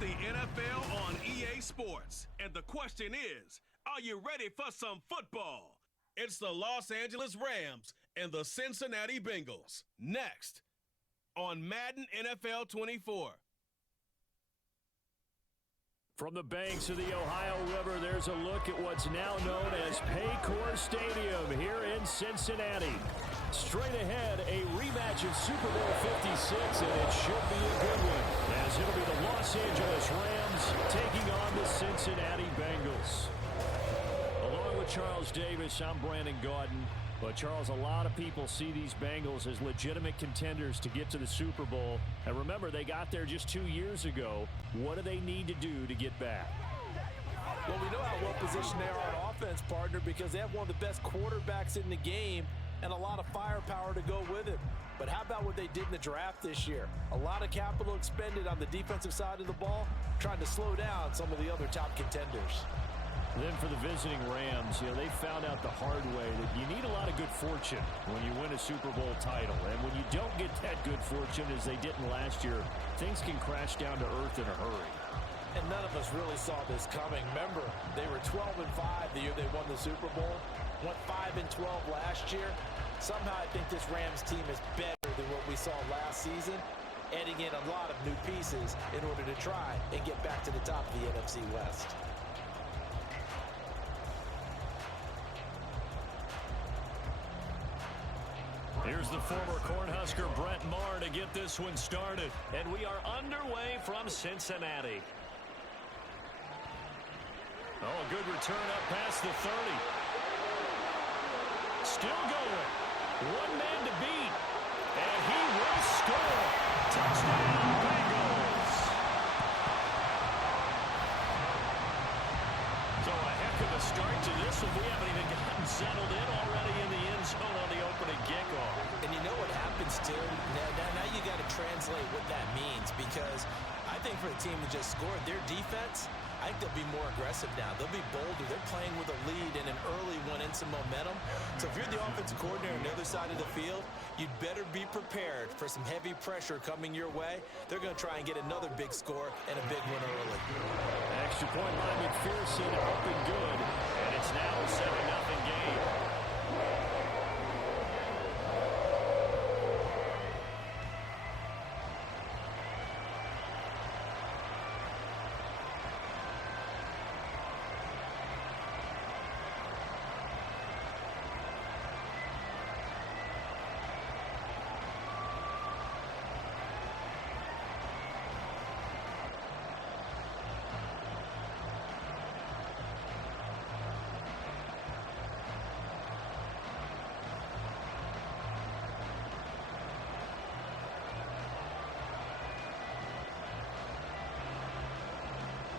the NFL on EA Sports. And the question is, are you ready for some football? It's the Los Angeles Rams and the Cincinnati Bengals. Next on Madden NFL 24. From the banks of the Ohio River, there's a look at what's now known as Paycor Stadium here in Cincinnati. Straight ahead, a rematch of Super Bowl 56, and it should be a good one, as it'll be the Los Angeles Rams taking on the Cincinnati Bengals. Along with Charles Davis, I'm Brandon Gaudin. But, Charles, a lot of people see these Bengals as legitimate contenders to get to the Super Bowl. And remember, they got there just 2 years ago. What do they need to do to get back? Well, we know how well-positioned they are on offense, partner, because they have one of the best quarterbacks in the game and a lot of firepower to go with it. But how about what they did in the draft this year? A lot of capital expended on the defensive side of the ball, trying to slow down some of the other top contenders. Then for the visiting Rams, they found out the hard way that you need a lot of good fortune when you win a Super Bowl title. And when you don't get that good fortune, as they didn't last year, things can crash down to earth in a hurry. And none of us really saw this coming. Remember, they were 12-5 the year they won the Super Bowl. Went 5-12 last year. Somehow I think this Rams team is better than what we saw last season, adding in a lot of new pieces in order to try and get back to the top of the NFC West. Here's the former Cornhusker Brett Maher to get this one started. And we are underway from Cincinnati. Oh, a good return up past the 30. Still going. One man to beat. And he will score. Touchdown, Bengals. So a heck of a start to this one. We haven't even gotten settled in already in the end zone on the opening kickoff. And you know what happens, too? Now you got to translate what that means, because I think for the team that just scored, their defense, I think they'll be more aggressive now. They'll be bolder. They're playing with a lead and an early one and some momentum. So if you're the offensive coordinator on the other side of the field, you'd better be prepared for some heavy pressure coming your way. They're going to try and get another big score and a big one early. Extra point by McPherson, up and good. And it's now a 7-0 game.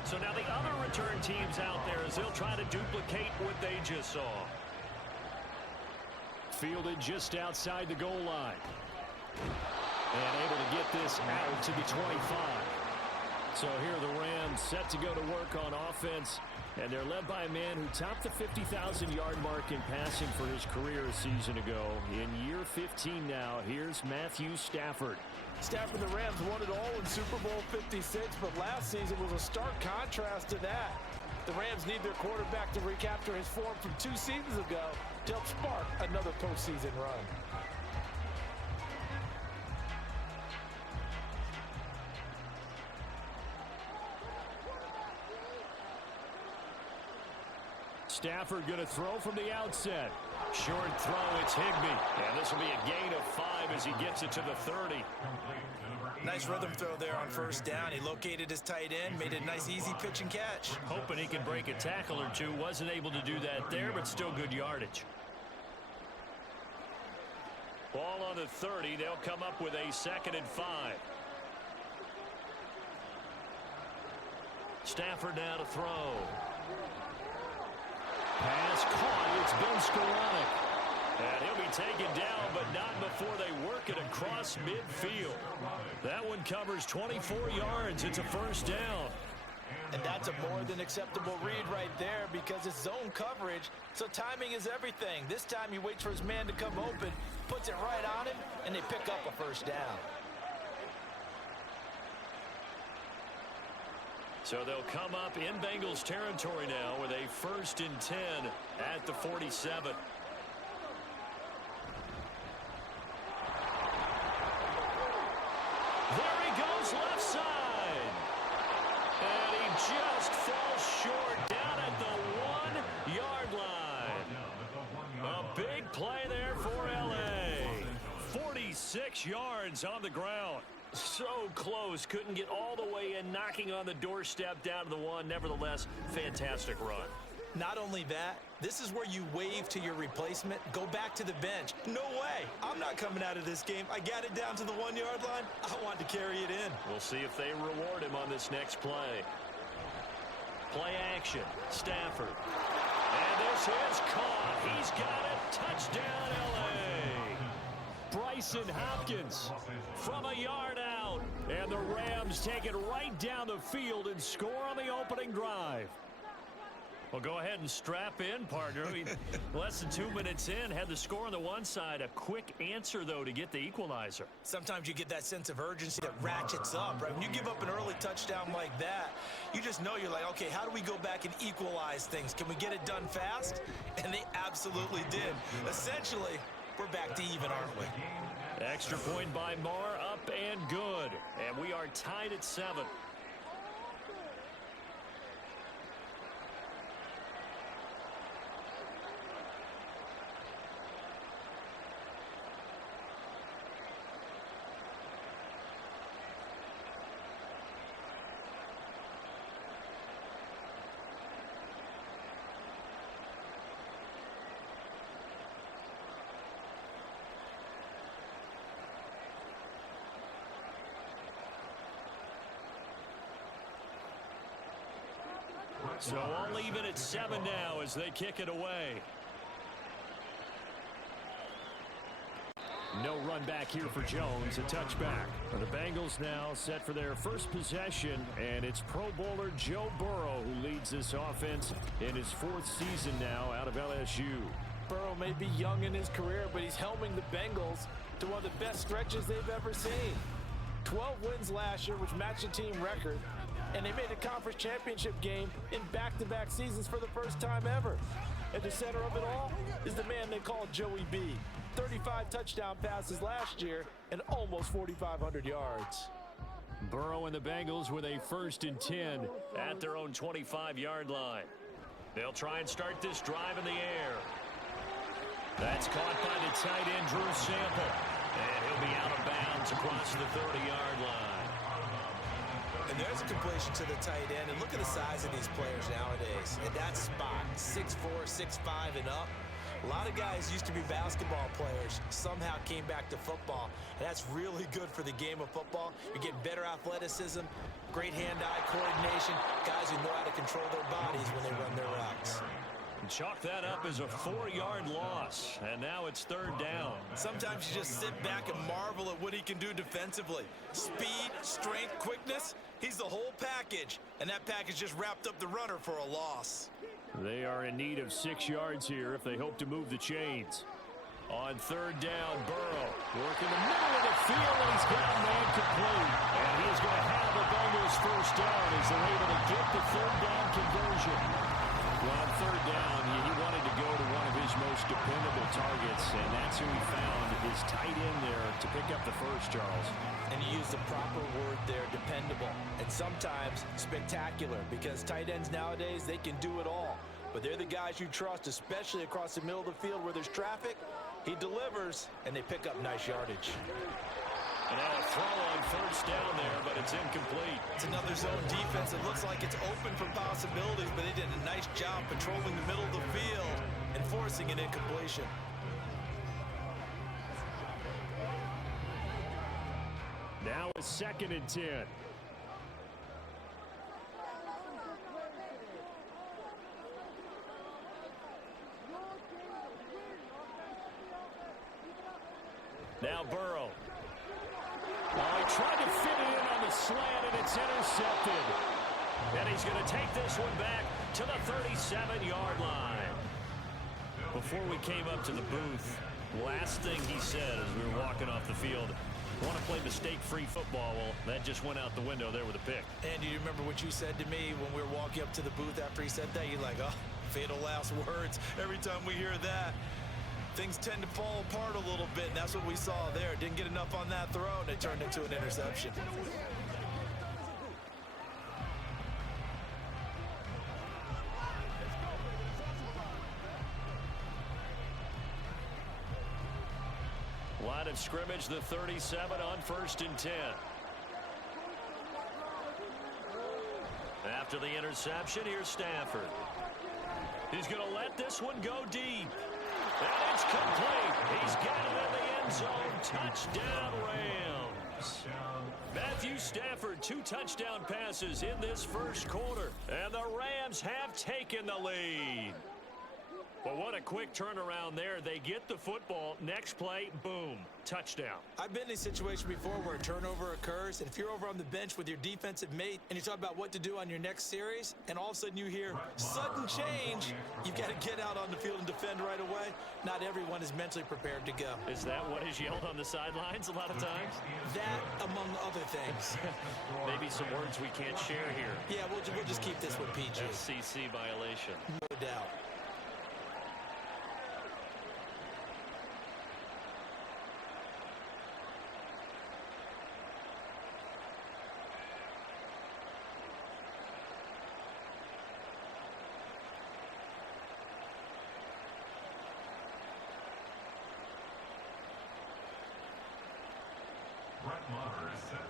So now the other return teams out there, as they'll try to duplicate what they just saw. Fielded just outside the goal line. And able to get this out to the 25. So here are the Rams set to go to work on offense. And they're led by a man who topped the 50,000-yard mark in passing for his career a season ago. In year 15 now, here's Matthew Stafford. Stafford, the Rams won it all in Super Bowl 56, but last season was a stark contrast to that. The Rams need their quarterback to recapture his form from 2 seasons ago to help spark another postseason run. Stafford going to throw from the outset. Short throw, it's Higbee. And this will be a gain of 5 as he gets it to the 30. Nice rhythm throw there on first down. He located his tight end, made it a nice easy pitch and catch. Hoping he can break a tackle or two. Wasn't able to do that there, but still good yardage. Ball on the 30. They'll come up with a 2nd and 5. Stafford now to throw. Pass caught. It's Ben Skoranek. And he'll be taken down, but not before they work it across midfield. That one covers 24 yards. It's a first down. And that's a more than acceptable read right there, because it's zone coverage, so timing is everything. This time he waits for his man to come open, puts it right on him, and they pick up a first down. So they'll come up in Bengals territory now with a 1st and 10 at the 47. There he goes left side. And he just falls short down at the 1-yard line. A big play there for L.A. 46 yards on the ground. So close, couldn't get all the way in, knocking on the doorstep down to the 1. Nevertheless, fantastic run. Not only that, this is where you wave to your replacement, go back to the bench. No way. I'm not coming out of this game. I got it down to the 1-yard line. I want to carry it in. We'll see if they reward him on this next play. Play action. Stafford. And this is caught. He's got it. Touchdown, L.A. Bryson Hopkins from a yard out. And the Rams take it right down the field and score on the opening drive. Well, go ahead and strap in, partner. Less than 2 minutes in, had the score on the one side. A quick answer, though, to get the equalizer. Sometimes you get that sense of urgency that ratchets up, right? When you give up an early touchdown like that, you just know you're like, okay, how do we go back and equalize things? Can we get it done fast? And they absolutely did. Essentially, we're back to even, aren't we? Extra point by Marr, up and good. And we are tied at 7. So I'll leave it at 7 now as they kick it away. No run back here for Jones, a touchback. The Bengals now set for their first possession, and it's Pro Bowler Joe Burrow who leads this offense in his 4th season now out of LSU. Burrow may be young in his career, but he's helming the Bengals to one of the best stretches they've ever seen. 12 wins last year, which matched the team record. And they made a conference championship game in back-to-back seasons for the first time ever. At the center of it all is the man they call Joey B. 35 touchdown passes last year and almost 4,500 yards. Burrow and the Bengals with a 1st and 10 at their own 25-yard line. They'll try and start this drive in the air. That's caught by the tight end, Drew Sample. And he'll be out of bounds across the 30-yard line. And there's a completion to the tight end. And look at the size of these players nowadays. And that spot, 6'4", 6'5", and up. A lot of guys used to be basketball players, somehow came back to football. And that's really good for the game of football. You're getting better athleticism, great hand-eye coordination, guys who know how to control their bodies when they run their routes. Chalk that up as a 4-yard loss, and now it's 3rd down. Sometimes you just sit back and marvel at what he can do defensively. Speed, strength, quickness, he's the whole package, and that package just wrapped up the runner for a loss. They are in need of 6 yards here if they hope to move the chains. On 3rd down, Burrow working the middle of the field, and he's got a man complete. And he is going to have the Bengals 1st down as they're able to get the 3rd down conversion. Well, on 3rd down, he wanted to go to one of his most dependable targets, and that's who he found, his tight end there to pick up the first, Charles. And you use the proper word there, dependable, and sometimes spectacular, because tight ends nowadays, they can do it all. But they're the guys you trust, especially across the middle of the field where there's traffic. He delivers, and they pick up nice yardage. And now a throw on 1st down there, but it's incomplete. It's another zone defense. It looks like it's open for possibilities, but they did a nice job patrolling the middle of the field and forcing an incompletion. Now a 2nd and 10. Now Burrow. Oh, he tried to fit it in on the slant, and it's intercepted. And he's going to take this one back to the 37-yard line. Before we came up to the booth, last thing he said as we were walking off the field, Want to play mistake-free football. Well, that just went out the window there with a pick. And you remember what you said to me when we were walking up to the booth after he said that? You're like, oh, fatal last words. Every time we hear that, things tend to fall apart a little bit, and that's what we saw there. Didn't get enough on that throw, and it turned into an interception. Line of scrimmage, the 37 on 1st and 10. After the interception, here's Stafford. He's going to let this one go deep. And it's complete. He's got it in the end zone. Touchdown, Rams. Matthew Stafford, 2 touchdown passes in this first quarter. And the Rams have taken the lead. Well, what a quick turnaround there. They get the football. Next play, boom, touchdown. I've been in a situation before where a turnover occurs, and if you're over on the bench with your defensive mate and you talk about what to do on your next series, and all of a sudden you hear sudden change, you've got to get out on the field and defend right away. Not everyone is mentally prepared to go. Is that what is yelled on the sidelines a lot of times? That, among other things. Maybe some words we can't share here. Yeah, we'll just keep this one PG. FCC violation. No doubt.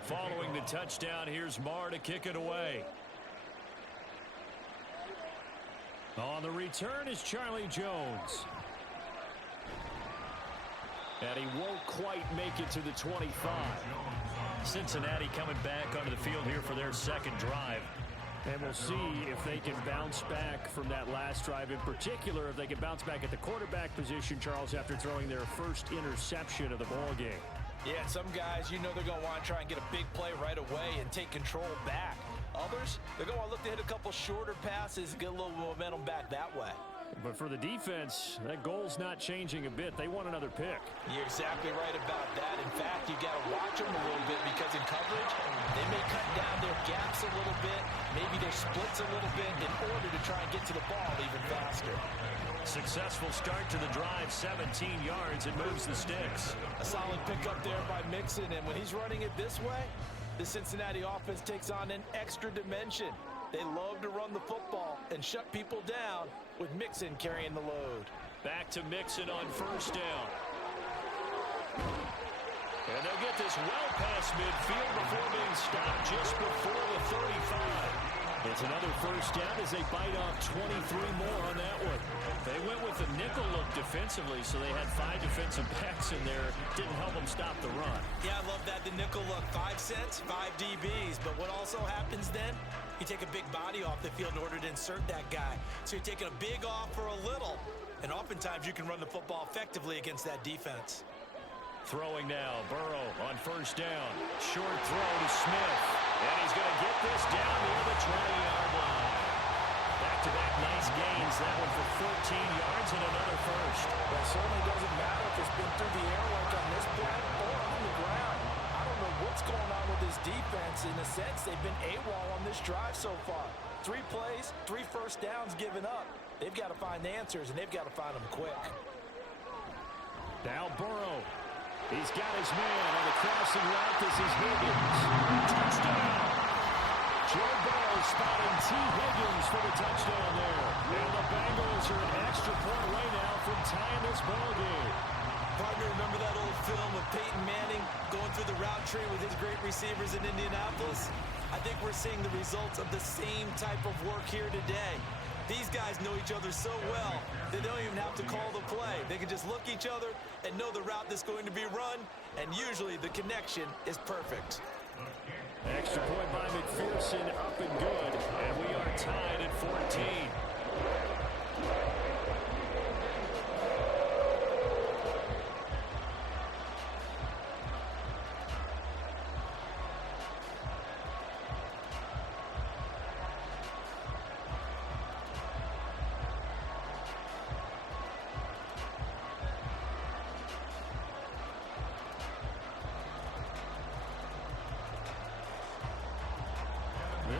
Following the touchdown, here's Marr to kick it away. On the return is Charlie Jones. And he won't quite make it to the 25. Cincinnati coming back onto the field here for their second drive. And we'll see if they can bounce back from that last drive. In particular, if they can bounce back at the quarterback position, Charles, after throwing their first interception of the ball game. Yeah, some guys, you know they're going to want to try and get a big play right away and take control back. Others, they're going to look to hit a couple shorter passes and get a little momentum back that way. But for the defense, that goal's not changing a bit. They want another pick. You're exactly right about that. In fact, you got to watch them a little bit because in coverage, they may cut down their gaps a little bit, maybe their splits a little bit in order to try and get to the ball even faster. Successful start to the drive, 17 yards, and moves the sticks. A solid pickup there by Mixon, and when he's running it this way, the Cincinnati offense takes on an extra dimension. They love to run the football and shut people down with Mixon carrying the load. Back to Mixon on first down. And they'll get this well past midfield before being stopped just before the 35. It's another first down as they bite off 23 more on that one. They went with a nickel look defensively, so they had 5 defensive backs in there. Didn't help them stop the run. Yeah, I love that, the nickel look. 5 cents, 5 DBs. But what also happens then, you take a big body off the field in order to insert that guy. So you're taking a big off for a little. And oftentimes you can run the football effectively against that defense. Throwing now, Burrow on first down. Short throw to Smith. And he's going to get this down near the 20-yard line. Back-to-back nice gains. That one for 14 yards and another first. Well, it certainly doesn't matter if it's been through the air like on this play or on the ground. I don't know what's going on with this defense. In a sense, they've been AWOL on this drive so far. 3 plays, 3 first downs given up. They've got to find the answers, and they've got to find them quick. Now Burrow. He's got his man on the crossing route. This is Higgins. Touchdown! Joe Burrow spotting T. Higgins for the touchdown there. And the Bengals are an extra point away now from tying this ball game. Partner, remember that old film of Peyton Manning going through the route tree with his great receivers in Indianapolis? I think we're seeing the results of the same type of work here today. These guys know each other so well, they don't even have to call the play. They can just look each other and know the route that's going to be run, and usually the connection is perfect. Extra point by McPherson, up and good, and we are tied at 14.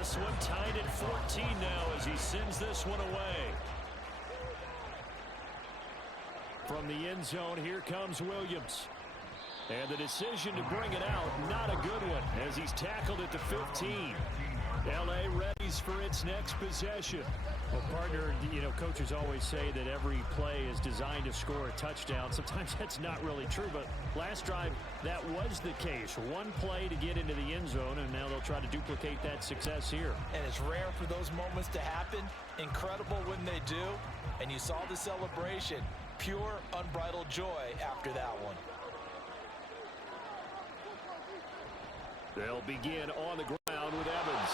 This one tied at 14 now as he sends this one away. From the end zone, here comes Williams. And the decision to bring it out, not a good one, as he's tackled at the 15. L.A. readies for its next possession. Well, partner, coaches always say that every play is designed to score a touchdown. Sometimes that's not really true, but last drive, that was the case. One play to get into the end zone, and now they'll try to duplicate that success here. And it's rare for those moments to happen. Incredible when they do. And you saw the celebration. Pure, unbridled joy after that one. They'll begin on the ground with Evans.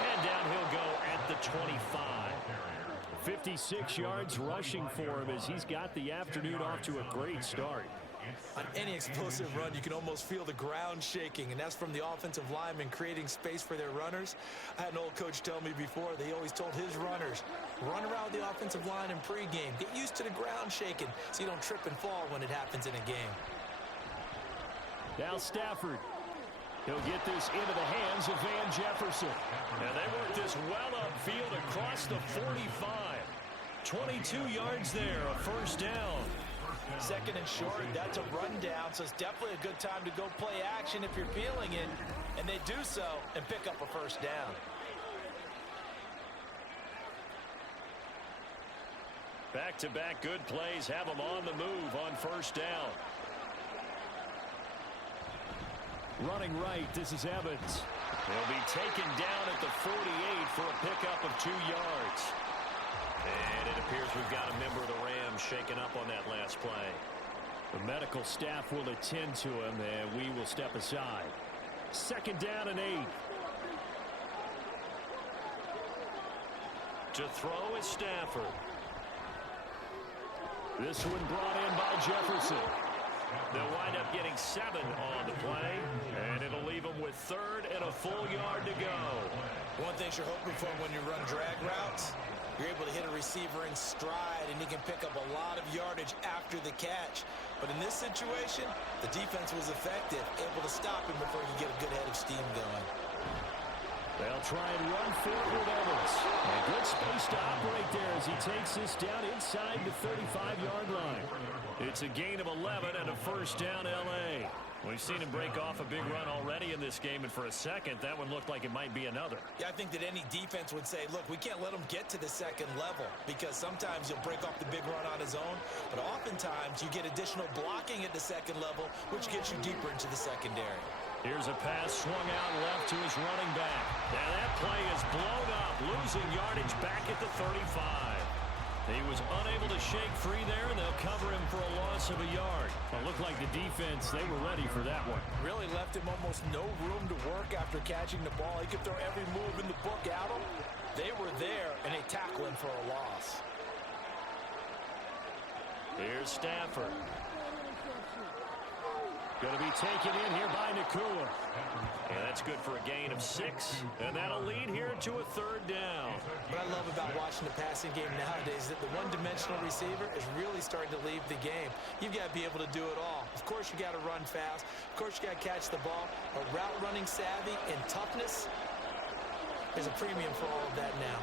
And down he'll go at the 25. 56 yards rushing for him as he's got the afternoon off to a great start. On any explosive run, you can almost feel the ground shaking, and that's from the offensive linemen creating space for their runners. I had an old coach tell me before, they always told his runners, run around the offensive line in pregame. Get used to the ground shaking so you don't trip and fall when it happens in a game. Now Stafford. He'll get this into the hands of Van Jefferson. And they work this well upfield across the 45. 22 yards there, a first down. Second and short, that's a rundown, so it's definitely a good time to go play action if you're feeling it. And they do so and pick up a first down. Back-to-back good plays have them on the move on first down. Running right, this is Evans. He'll be taken down at the 48 for a pickup of 2 yards. And it appears we've got a member of the Rams shaken up on that last play. The medical staff will attend to him, and we will step aside. Second down and 8. To throw is Stafford. This one brought in by Jefferson. They'll wind up getting 7 on the play, and it'll leave them with third and a full yard to go. One thing you're hoping for when you run drag routes, you're able to hit a receiver in stride, and he can pick up a lot of yardage after the catch. But in this situation, the defense was effective, able to stop him before he get a good head of steam going. They'll try and run for it with Evans. A good space to operate there as he takes this down inside the 35-yard line. It's a gain of 11 and a first down, L.A. We've seen him break off a big run already in this game, and for a second, that one looked like it might be another. Yeah, I think that any defense would say, look, we can't let him get to the second level, because sometimes he'll break off the big run on his own, but oftentimes you get additional blocking at the second level, which gets you deeper into the secondary. Here's a pass swung out left to his running back. Now that play is blown up, losing yardage back at the 35. He was unable to shake free there, and they'll cover him for a loss of a yard. It looked like the defense, they were ready for that one. Really left him almost no room to work after catching the ball. He could throw every move in the book at him. They were there, and they tackle him for a loss. Here's Stafford. Going to be taken in here by Nakua. And that's good for a gain of 6. And that'll lead here to a third down. What I love about watching the passing game nowadays is that the one-dimensional receiver is really starting to leave the game. You've got to be able to do it all. Of course, you got to run fast. Of course, you got to catch the ball. But route running savvy and toughness is a premium for all of that now.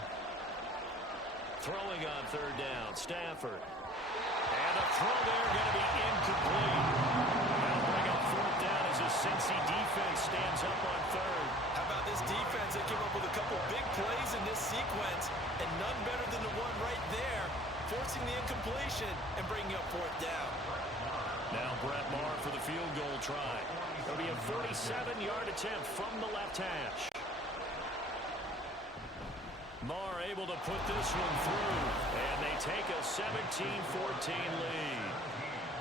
Throwing on third down, Stafford. And the throw there going to be incomplete. Fourth down as the Cincy defense stands up on third. How about this defense? They came up with a couple big plays in this sequence, and none better than the one right there, forcing the incompletion and bringing up fourth down. Now Brett Maher for the field goal try. It'll be a 47-yard attempt from the left hash. Maher able to put this one through, and they take a 17-14 lead.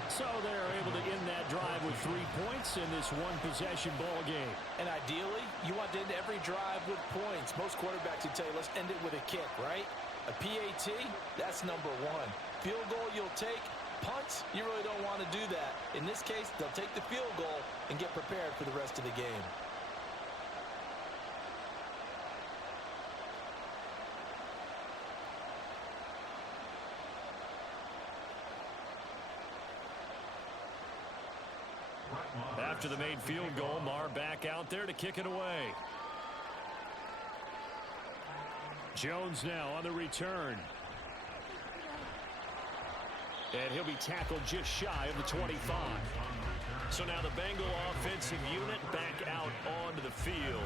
So they're able to end that drive with 3 points in this one-possession ball game. And ideally, you want to end every drive with points. Most quarterbacks would tell you, let's end it with a kick, right? A PAT, that's number 1. Field goal you'll take. Punts, you really don't want to do that. In this case, they'll take the field goal and get prepared for the rest of the game. After the made field goal, Maher back out there to kick it away. Jones now on the return. And he'll be tackled just shy of the 25. So now the Bengal offensive unit back out onto the field.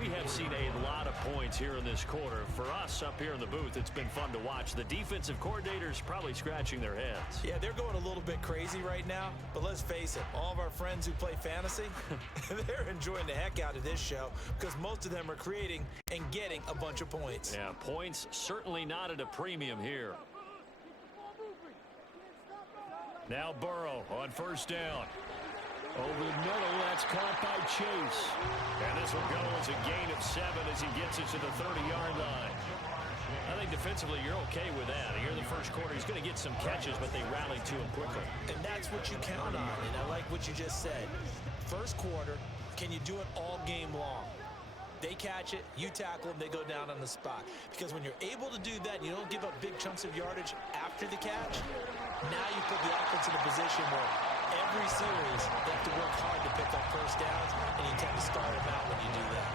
We have seen a lot of points here in this quarter. For us up here in the booth, it's been fun to watch. The defensive coordinators probably scratching their heads. Yeah, they're going a little bit crazy right now. But let's face it, all of our friends who play fantasy, they're enjoying the heck out of this show because most of them are creating and getting a bunch of points. Yeah, points certainly not at a premium here. Now Burrow on first down. Over the middle, that's caught by Chase. And this will go as a gain of 7 as he gets it to the 30-yard line. I think defensively you're okay with that. Here in the first quarter, he's going to get some catches, but they rallied to him quickly. And that's what you count on, and I like what you just said. First quarter, can you do it all game long? They catch it, you tackle them, they go down on the spot. Because when you're able to do that, you don't give up big chunks of yardage after the catch, now you put the offense in a position where every series they have to work hard to pick up first downs, and you tend to start them out when you do that.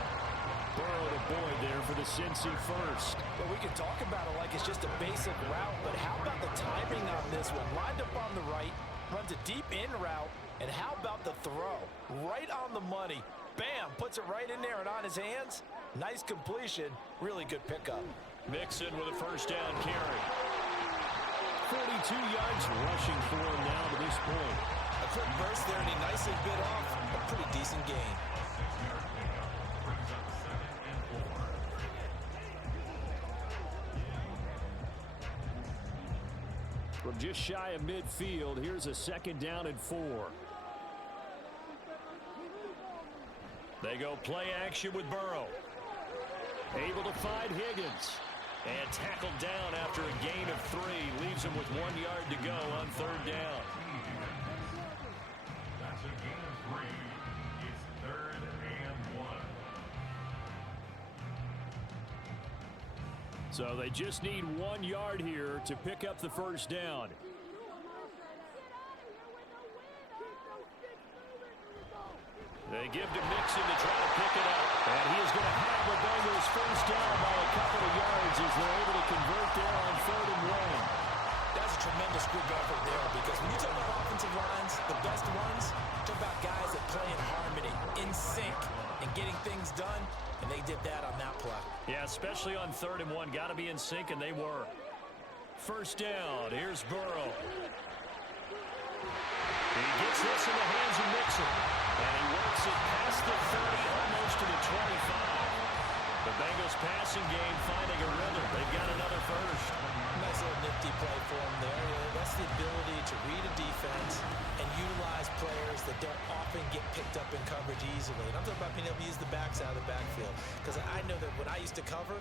Burrow to Boyd there for the Cincy first. Well, we can talk about it like it's just a basic route, but how about the timing on this one? Lined up on the right, runs a deep in route, and how about the throw? Right on the money. Bam, puts it right in there and on his hands. Nice completion, really good pickup. Mixon with a first down carry. 42 yards rushing for him now to this point. A quick burst there, and he nicely bit off a pretty decent gain. From just shy of midfield, here's a second down and 4. They go play action with Burrow. Able to find Higgins. And tackled down after a gain of 3. Leaves him with 1 yard to go on third down. That's a gain of 3. It's 3rd and 1. So they just need 1 yard here to pick up the first down. They give to Mixon to try to pick it up. And he is going to have the Bengals first down by a couple of yards as they're able to convert there on 3rd and 1. That's a tremendous group effort there because when you talk about offensive lines, the best ones, talk about guys that play in harmony, in sync, and getting things done, and they did that on that play. Yeah, especially on 3rd and 1. Got to be in sync, and they were. First down. Here's Burrow. He gets this in the hands of Mixon. And he works it past the 30, almost to the 25. The Bengals passing game finding a rhythm. They've got another first. Nice little nifty play for him there. That's the ability to read a defense and utilize players that don't often get picked up in coverage easily. And I'm talking about being able to use the backs out of the backfield. Because I know that when I used to cover,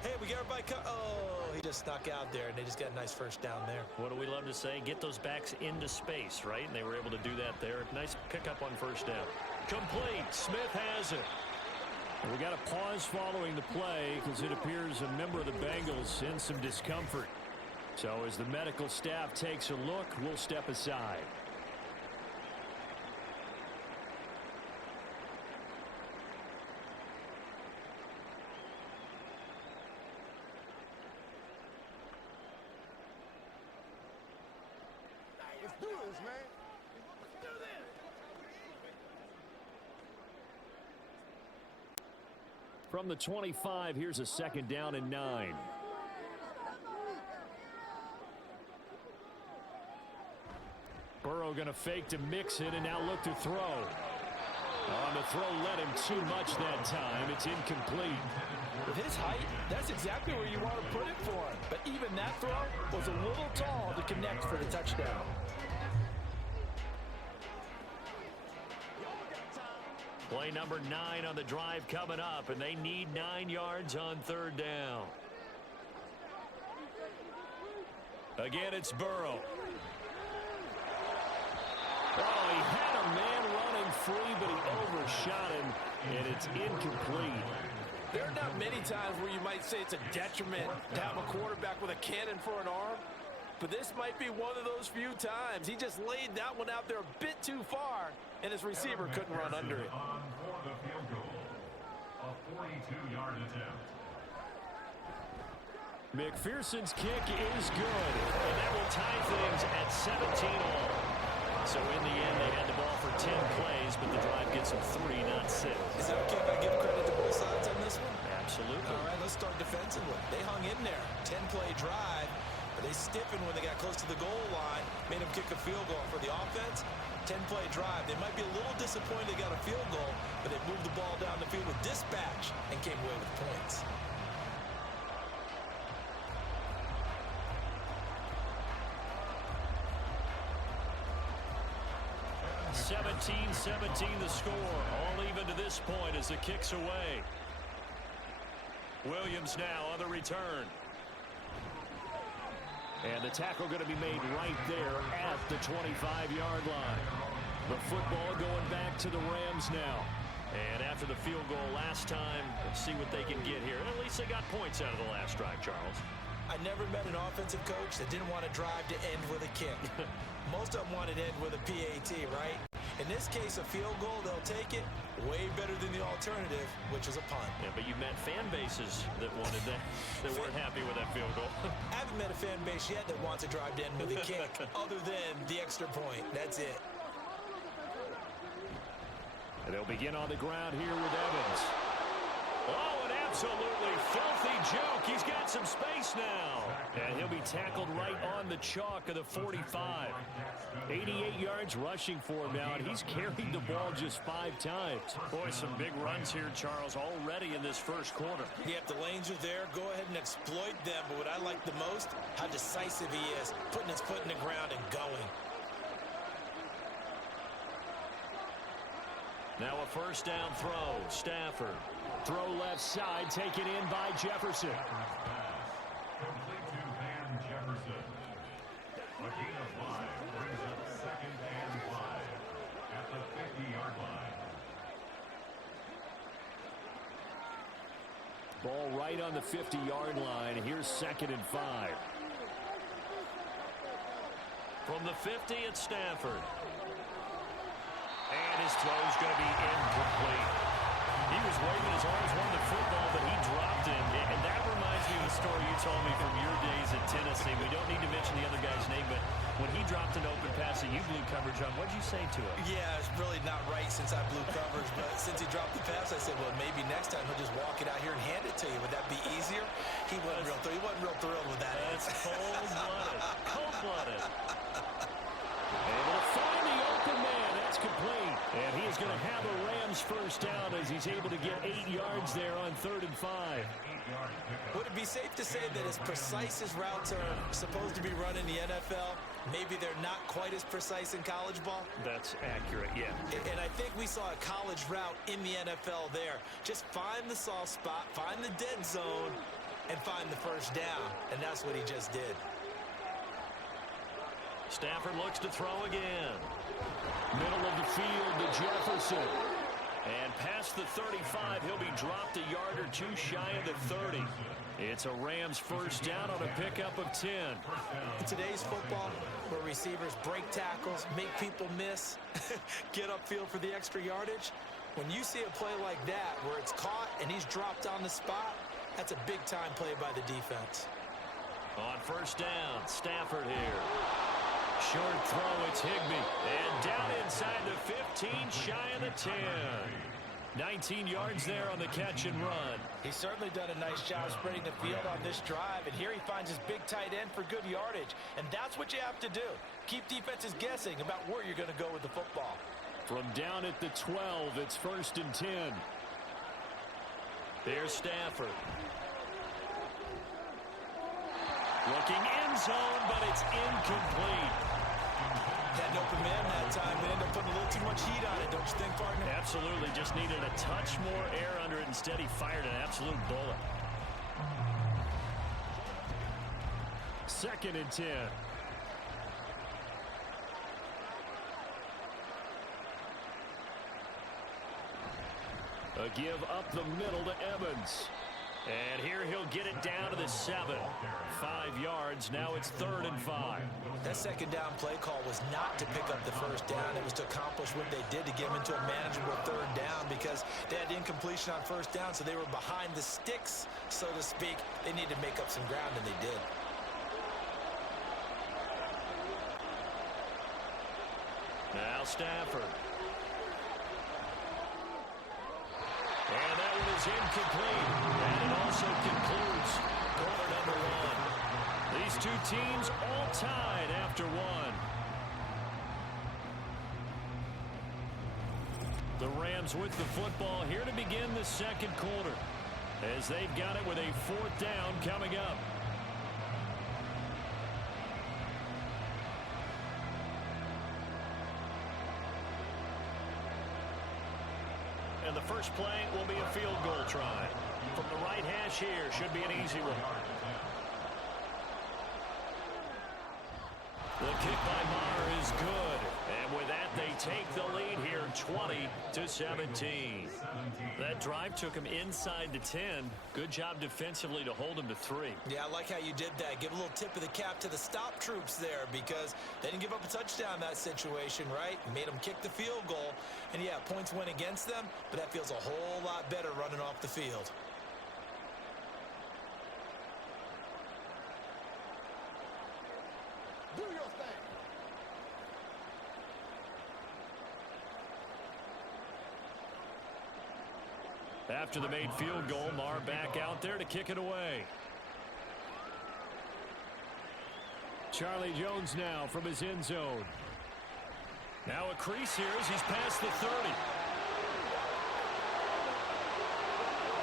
hey, we got everybody oh, he just snuck out there, and they just got a nice first down there. What do we love to say? Get those backs into space, right? And they were able to do that there. Nice pickup on first down. Complete. Smith has it. And we got a pause following the play because it appears a member of the Bengals in some discomfort. So as the medical staff takes a look, we'll step aside. Let's do this, man. Let's do this. From the 25, here's a second down and 9. Burrow going to fake to Mixon and now look to throw. On the throw, led him too much that time. It's incomplete. With his height, that's exactly where you want to put it for him. But even that throw was a little tall to connect for the touchdown. Play number 9 on the drive coming up, and they need 9 yards on third down. Again, it's Burrow. Oh, he had a man running free, but he overshot him, and it's incomplete. There are not many times where you might say it's a detriment to have a quarterback with a cannon for an arm, but this might be one of those few times. He just laid that one out there a bit too far, and his receiver couldn't run under it. On for the field goal. A 42-yard attempt. McPherson's kick is good, and that will tie things at 17 all. So in the end, they had the ball for 10 plays, but the drive gets them 3, not 6. Is it okay if I give credit to both sides on this one? Absolutely. All right, let's start defensively. They hung in there. 10-play drive, but they stiffened when they got close to the goal line, made them kick a field goal. For the offense, 10-play drive. They might be a little disappointed they got a field goal, but they moved the ball down the field with dispatch and came away with points. 17-17 the score. All even to this point as the kick's away. Williams now on the return. And the tackle going to be made right there at the 25-yard line. The football going back to the Rams now. And after the field goal last time, let's see what they can get here. At least they got points out of the last drive, Charles. I never met an offensive coach that didn't want to drive to end with a kick. Most of them wanted to end with a PAT, right? In this case, a field goal, they'll take it. Way better than the alternative, which is a punt. Yeah, but you met fan bases that wanted that, that weren't happy with that field goal. I haven't met a fan base yet that wants a drive to end with a kick, other than the extra point. That's it. And they'll begin on the ground here with Evans. Oh, an absolutely filthy joke. He's got some space now. And he'll be tackled right on the chalk of the 45. 88 yards rushing for him now, and he's carried the ball just 5 times. Boy, some big runs here, Charles, already in this first quarter. Yeah, if the lanes are there, go ahead and exploit them. But what I like the most, how decisive he is, putting his foot in the ground and going. Now a first down throw. Stafford. Throw left side, taken in by Jefferson. Complete to Van Jefferson. A gain of 5 brings up 2nd and 5 at the 50-yard line. Ball right on the 50-yard line. Here's 2nd and 5. From the 50, it's Stafford. And his throw's going to be incomplete. He was waving his arms, wanted the football, but he dropped it. And that reminds me of a story you told me from your days at Tennessee. We don't need to mention the other guy's name, but when he dropped an open pass that you blew coverage on, what did you say to him? Yeah, it's really not right since I blew coverage, but since he dropped the pass, I said, well, maybe next time he'll just walk it out here and hand it to you. Would that be easier? He wasn't real thrilled with that. That's cold-blooded. Cold-blooded. Able to find the open man. That's complete. And he is going to have a Rams first down as he's able to get 8 yards there on 3rd and 5. Would it be safe to say that as precise as routes are supposed to be run in the NFL, maybe they're not quite as precise in college ball? That's accurate, yeah. And I think we saw a college route in the NFL there. Just find the soft spot, find the dead zone, and find the first down. And that's what he just did. Stafford looks to throw again. Middle of the field to Jefferson. And past the 35, he'll be dropped a yard or 2 shy of the 30. It's a Rams first down on a pickup of 10. In today's football, where receivers break tackles, make people miss, get upfield for the extra yardage, when you see a play like that where it's caught and he's dropped on the spot, that's a big-time play by the defense. On first down, Stafford here. Short throw, it's Higbee. And down inside the 15, shy of the 10. 19 yards there on the catch and run. He's certainly done a nice job spreading the field on this drive, and here he finds his big tight end for good yardage. And that's what you have to do. Keep defenses guessing about where you're going to go with the football. From down at the 12, it's 1st and 10. There's Stafford. Looking end zone, but it's incomplete. Had an open man that time, but ended up putting a little too much heat on it, don't you think, partner? Absolutely. Just needed a touch more air under it. Instead, he fired an absolute bullet. 2nd and 10. A give up the middle to Evans. And here he'll get it down to the 7. 5 yards. Now it's 3rd and 5. That second down play call was not to pick up the first down. It was to accomplish what they did to get them into a manageable 3rd down because they had incompletion on first down, so they were behind the sticks, so to speak. They needed to make up some ground, and they did. Now Stafford. And that one is incomplete. And it also concludes quarter number 1. These two teams all tied after 1. The Rams with the football here to begin the second quarter, as they've got it with a 4th down coming up. And the first play will be a field goal try. From the right hash here, should be an easy one. The kick by Maher is good. And with that, they take the lead here, 20-17. That drive took him inside the 10. Good job defensively to hold him to 3. Yeah, I like how you did that. Give a little tip of the cap to the stop troops there because they didn't give up a touchdown in that situation, right? Made them kick the field goal. And, yeah, points went against them, but that feels a whole lot better running off the field. Do your thing. After the made field goal, Maher back out there to kick it away. Charlie Jones now from his end zone. Now a crease here as he's past the 30.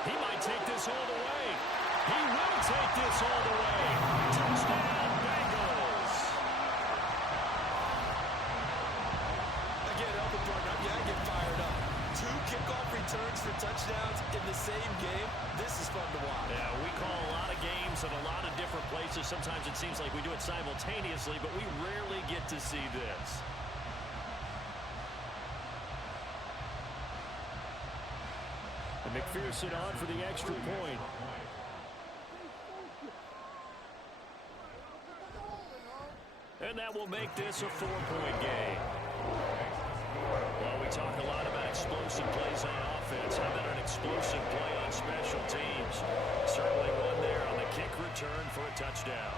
He might take this all the way. He will take this all the way. Touchdown, Bengals. Again, help a partner. Yeah, I get fired up. 2 kickoff returns for touchdowns in the same game. This is fun to watch. Yeah, we call a lot of games at a lot of different places. Sometimes it seems like we do it simultaneously, but we rarely get to see this. And McPherson on for the extra point. And that will make this a 4-point game. Well, we talk a lot about explosive plays on offense. How about an explosive play on special teams? Certainly one there on the kick return for a touchdown.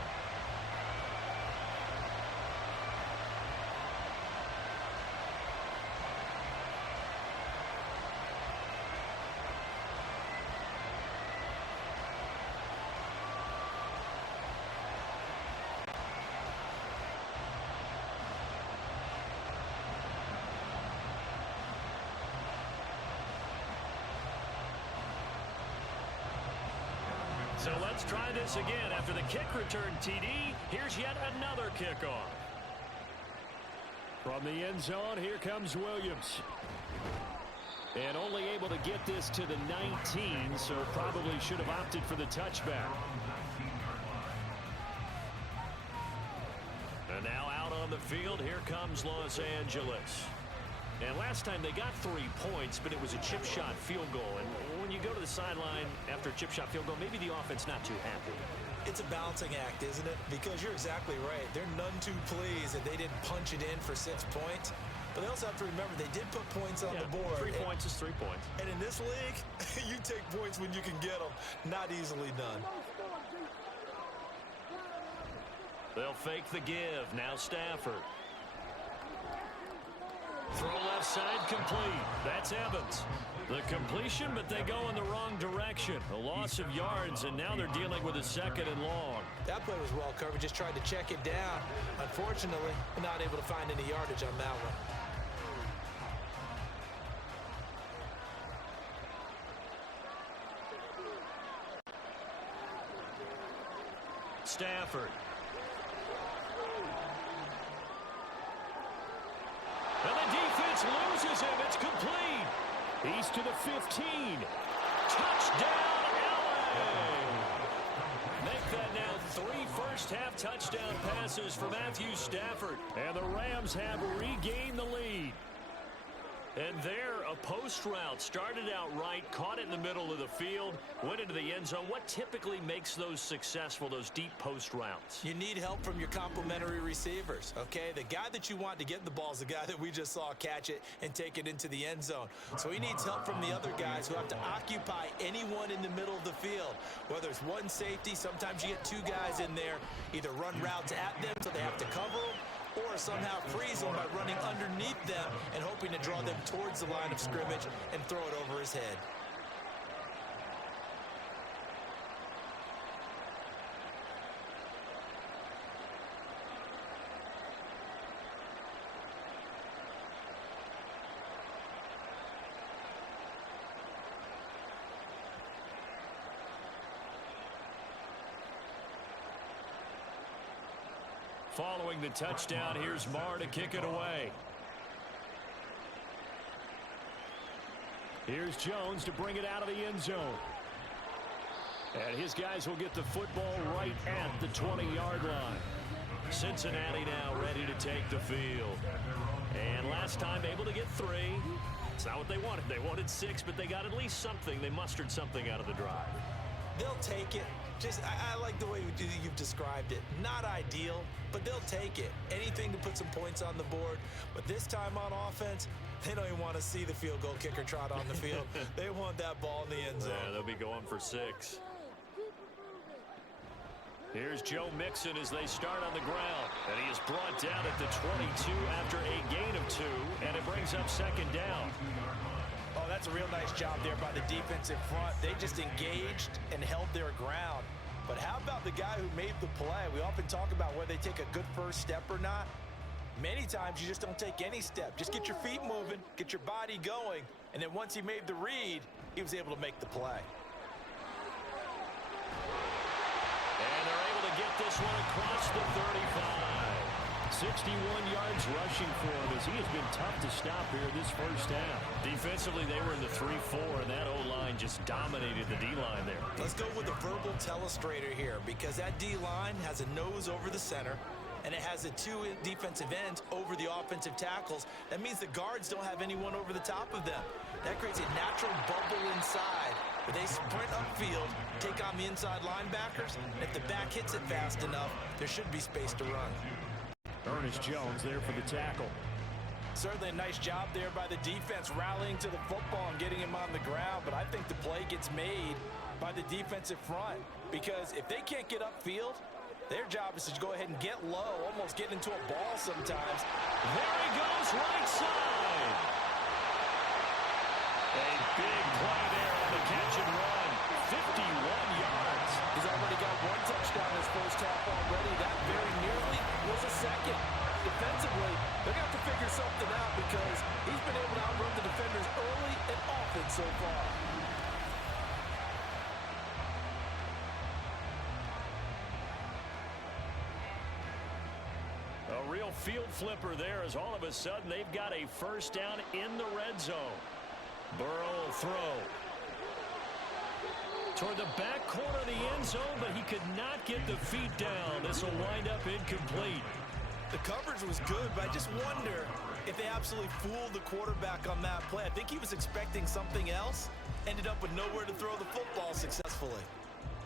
So let's try this again. After the kick return TD, here's yet another kickoff. From the end zone, here comes Williams. And only able to get this to the 19, so probably should have opted for the touchback. And now out on the field, here comes Los Angeles. And last time they got 3 points, but it was a chip shot field goal. And when you go to the sideline after a chip shot field goal, maybe the offense not too happy. It's a balancing act, isn't it? Because you're exactly right. They're none too pleased that they didn't punch it in for 6 points. But they also have to remember they did put points on the board. 3 points is 3 points. And in this league, you take points when you can get them. Not easily done. They'll fake the give. Now Stafford. Throw left side complete. That's Evans. The completion, but they go in the wrong direction. A loss of yards, and now they're dealing with a 2nd and long. That play was well covered. Just tried to check it down. Unfortunately, not able to find any yardage on that one. Stafford. And the defense loses him. It's complete. He's to the 15. Touchdown, LA. Make that now 3 first-half touchdown passes for Matthew Stafford. And the Rams have regained the lead. And there, a post route started out right, caught it in the middle of the field, went into the end zone. What typically makes those successful, those deep post routes? You need help from your complementary receivers, okay? The guy that you want to get the ball is the guy that we just saw catch it and take it into the end zone. So he needs help from the other guys who have to occupy anyone in the middle of the field. Whether it's one safety, sometimes you get two guys in there, either run routes at them so they have to cover them, or somehow freeze them by running underneath them and hoping to draw them towards the line of scrimmage and throw it over his head. Following the touchdown, here's Marr to kick it away. Here's Jones to bring it out of the end zone. And his guys will get the football right at the 20-yard line. Cincinnati now ready to take the field. And last time able to get 3. It's not what they wanted. They wanted 6, but they got at least something. They mustered something out of the drive. They'll take it. I like the way you've described it. Not ideal, but they'll take it. Anything to put some points on the board. But this time on offense, they don't even want to see the field goal kicker trot on the field. They want that ball in the end zone. Yeah, they'll be going for 6. Here's Joe Mixon as they start on the ground. And he is brought down at the 22 after a gain of 2. And it brings up second down. Oh, that's a real nice job there by the defensive front. They just engaged and held their ground. But how about the guy who made the play? We often talk about whether they take a good first step or not. Many times you just don't take any step. Just get your feet moving, get your body going, and then once he made the read, he was able to make the play. And they're able to get this one across the 35. 61 yards rushing for him as he has been tough to stop here this first half. Defensively, they were in the 3-4, and that O-line just dominated the D-line there. Let's go with a verbal telestrator here because that D-line has a nose over the center, and it has the 2 defensive ends over the offensive tackles. That means the guards don't have anyone over the top of them. That creates a natural bubble inside where they sprint upfield, take on the inside linebackers, and if the back hits it fast enough, there should be space to run. Ernest Jones there for the tackle. Certainly a nice job there by the defense rallying to the football and getting him on the ground, but I think the play gets made by the defensive front because if they can't get upfield, their job is to go ahead and get low, almost get into a ball sometimes. There he goes, right side. A big play there on the catch and run. 51 yards. He's already got 1 touchdown this first half already. That very nearly was a second. Defensively, they're going to have to figure something out because he's been able to outrun the defenders early and often so far. A real field flipper there as all of a sudden they've got a first down in the red zone. Burrow will throw. Toward the back corner of the end zone, but he could not get the feet down. This will wind up incomplete. The coverage was good, but I just wonder if they absolutely fooled the quarterback on that play. I think he was expecting something else, ended up with nowhere to throw the football successfully.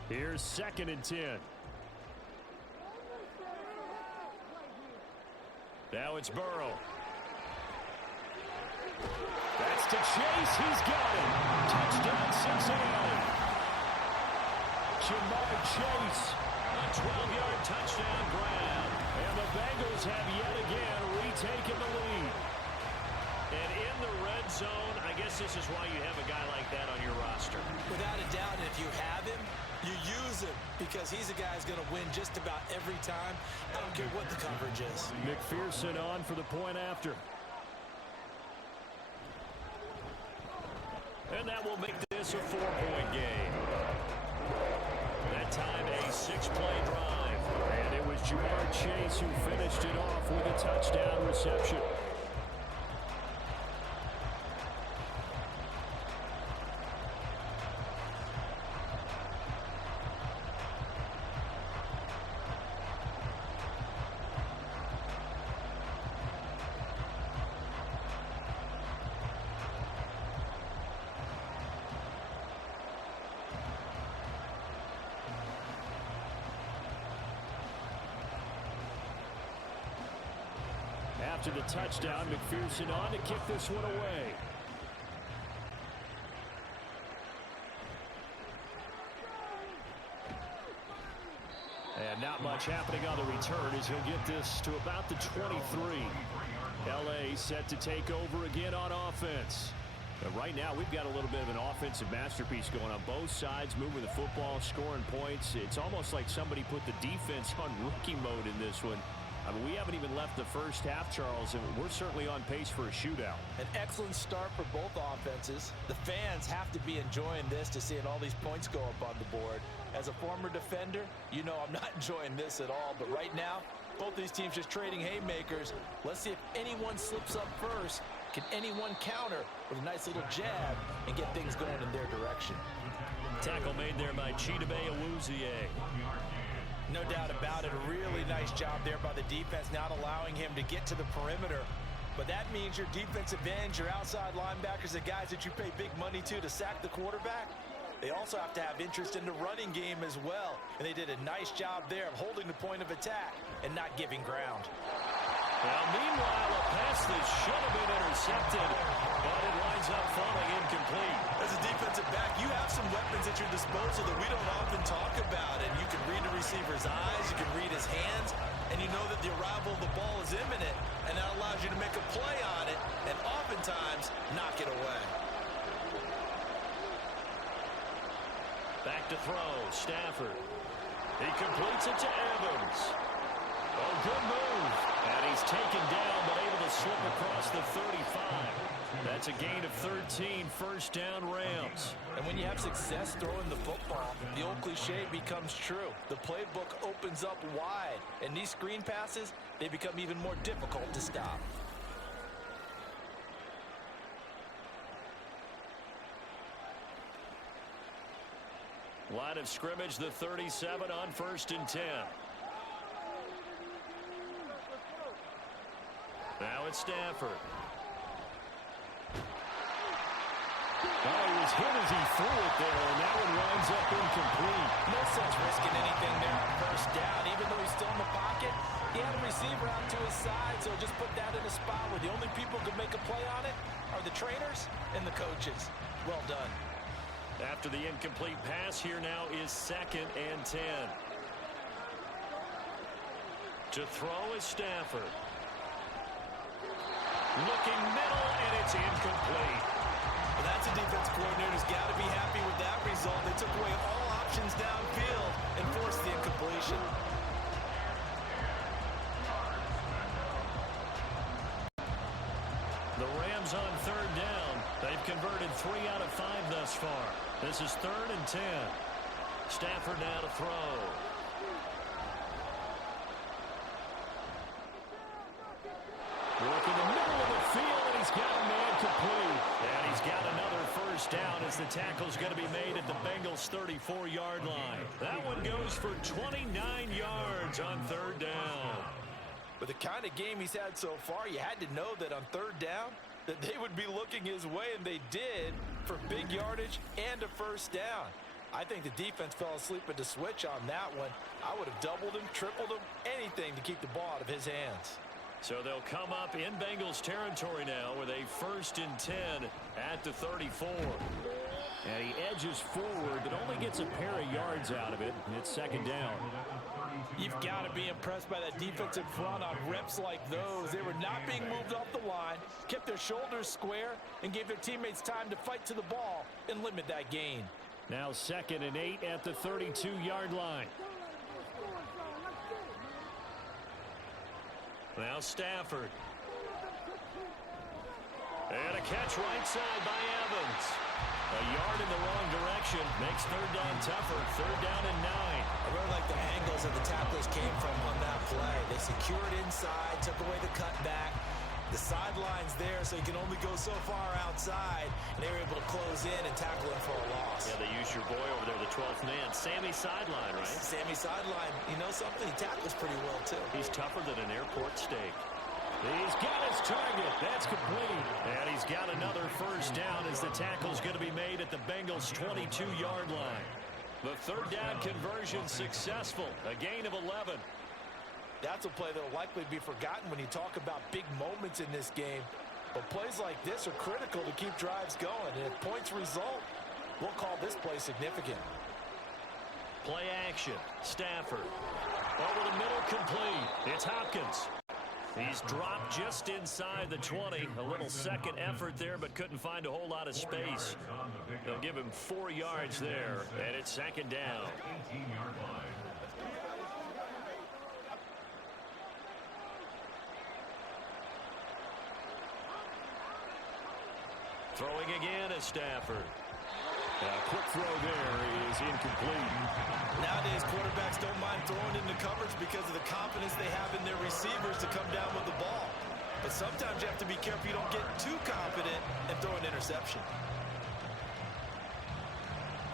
Here's 2nd and 10. Now it's Burrow. That's to Chase. He's got it. Touchdown, Cincinnati. Jamar Chase, a 12-yard touchdown grab. And the Bengals have yet again retaken the lead. And in the red zone, I guess this is why you have a guy like that on your roster. Without a doubt, and if you have him, you use him because he's a guy who's going to win just about every time. I don't care what the coverage is. McPherson on for the point after. And that will make this a 4-point game. That time a 6-play drive. And it was Jamar Chase who finished it off with a touchdown reception. after the touchdown. McPherson on to kick this one away. And not much happening on the return as he'll get this to about the 23. L.A. set to take over again on offense. But right now, we've got a little bit of an offensive masterpiece going on both sides, moving the football, scoring points. It's almost like somebody put the defense on rookie mode in this one. I mean, we haven't even left the first half, Charles, and we're certainly on pace for a shootout. An excellent start for both offenses. The fans have to be enjoying this to seeing all these points go up on the board. As a former defender, you know I'm not enjoying this at all. But right now, both these teams just trading haymakers. Let's see if anyone slips up first. Can anyone counter with a nice little jab and get things going in their direction? Tackle made there by Chidobe Awuzie. No doubt about it. A really nice job there by the defense, not allowing him to get to the perimeter. But that means your defensive ends, your outside linebackers, the guys that you pay big money to sack the quarterback, they also have to have interest in the running game as well. And they did a nice job there of holding the point of attack and not giving ground. Well, meanwhile, a pass that should have been intercepted, but it winds up falling incomplete. As a defensive back, you have some weapons at your disposal that we don't often talk about. And you can read the receiver's eyes, you can read his hands, and you know that the arrival of the ball is imminent, and that allows you to make a play on it, and oftentimes knock it away. Back to throw, Stafford. He completes it to Evans. Oh, good move. And he's taken down, but able to slip across the 35. That's a gain of 13, first down Rams. And when you have success throwing the football, the old cliche becomes true. The playbook opens up wide, and these screen passes, they become even more difficult to stop. Line of scrimmage, the 37 on 1st and 10. Now it's Stafford. Oh, he was hit as he threw it there, and that one winds up incomplete. No sense risking anything there on first down. Even though he's still in the pocket, he had a receiver out to his side, so just put that in a spot where the only people who can make a play on it are the trainers and the coaches. Well done. After the incomplete pass, here now is 2nd and 10. To throw is Stafford. Looking middle, and it's incomplete. Well, that's a defense coordinator's got to be happy with that result. They took away all options downfield and forced the incompletion. The Rams on 3rd down. They've converted 3 out of 5 thus far. This is 3rd and 10. Stafford now to throw. Working the middle of the field, and he's got a man complete. And he's got another first down as the tackle's going to be made at the Bengals' 34-yard line. That one goes for 29 yards on 3rd down. With the kind of game he's had so far, you had to know that on 3rd down, that they would be looking his way, and they did, for big yardage and a first down. I think the defense fell asleep at the switch on that one. I would have doubled him, tripled him, anything to keep the ball out of his hands. So they'll come up in Bengals territory now with a 1st and 10 at the 34. And he edges forward, but only gets a pair of yards out of it, and it's 2nd down. You've got to be impressed by that defensive front on reps like those. They were not being moved off the line, kept their shoulders square, and gave their teammates time to fight to the ball and limit that gain. Now 2nd and 8 at the 32-yard line. Now Stafford. And a catch right side by Evans. A yard in the wrong direction makes 3rd down tougher. 3rd down and 9. I really like the angles that the tacklers came from on that play. They secured inside, took away the cutback. The sideline's there, so you can only go so far outside. And they were able to close in and tackle him for a loss. Yeah, they use your boy over there, the 12th man. Sammy Sideline, right? Sammy Sideline. You know something? He tackles pretty well, too. He's tougher than an airport steak. He's got his target. That's complete. And he's got another first down as the tackle's going to be made at the Bengals' 22-yard line. The 3rd down conversion successful. A gain of 11. That's a play that will likely be forgotten when you talk about big moments in this game. But plays like this are critical to keep drives going. And if points result, we'll call this play significant. Play action. Stafford. Over the middle, complete. It's Hopkins. He's dropped just inside the 20. A little second effort there, but couldn't find a whole lot of space. They'll give him 4 yards there, and it's second down. 18-yard line. Throwing again is Stafford. A quick throw there is incomplete. Nowadays, quarterbacks don't mind throwing into coverage because of the confidence they have in their receivers to come down with the ball. But sometimes you have to be careful you don't get too confident and throw an interception.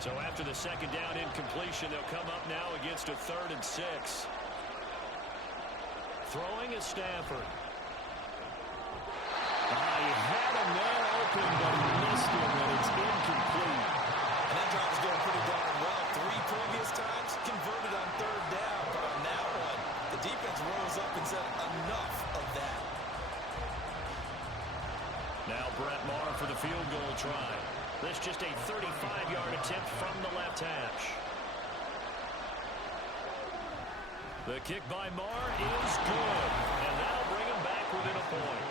So after the second down incompletion, they'll come up now against a 3rd and 6. Throwing is Stafford. He had a man open, but he missed him, and it's incomplete. And that drive is going pretty darn well. 3 previous times converted on 3rd down, but on that one, the defense rose up and said enough of that. Now Brett Maher for the field goal try. This just a 35-yard attempt from the left hash. The kick by Maher is good, and that'll bring him back within a point.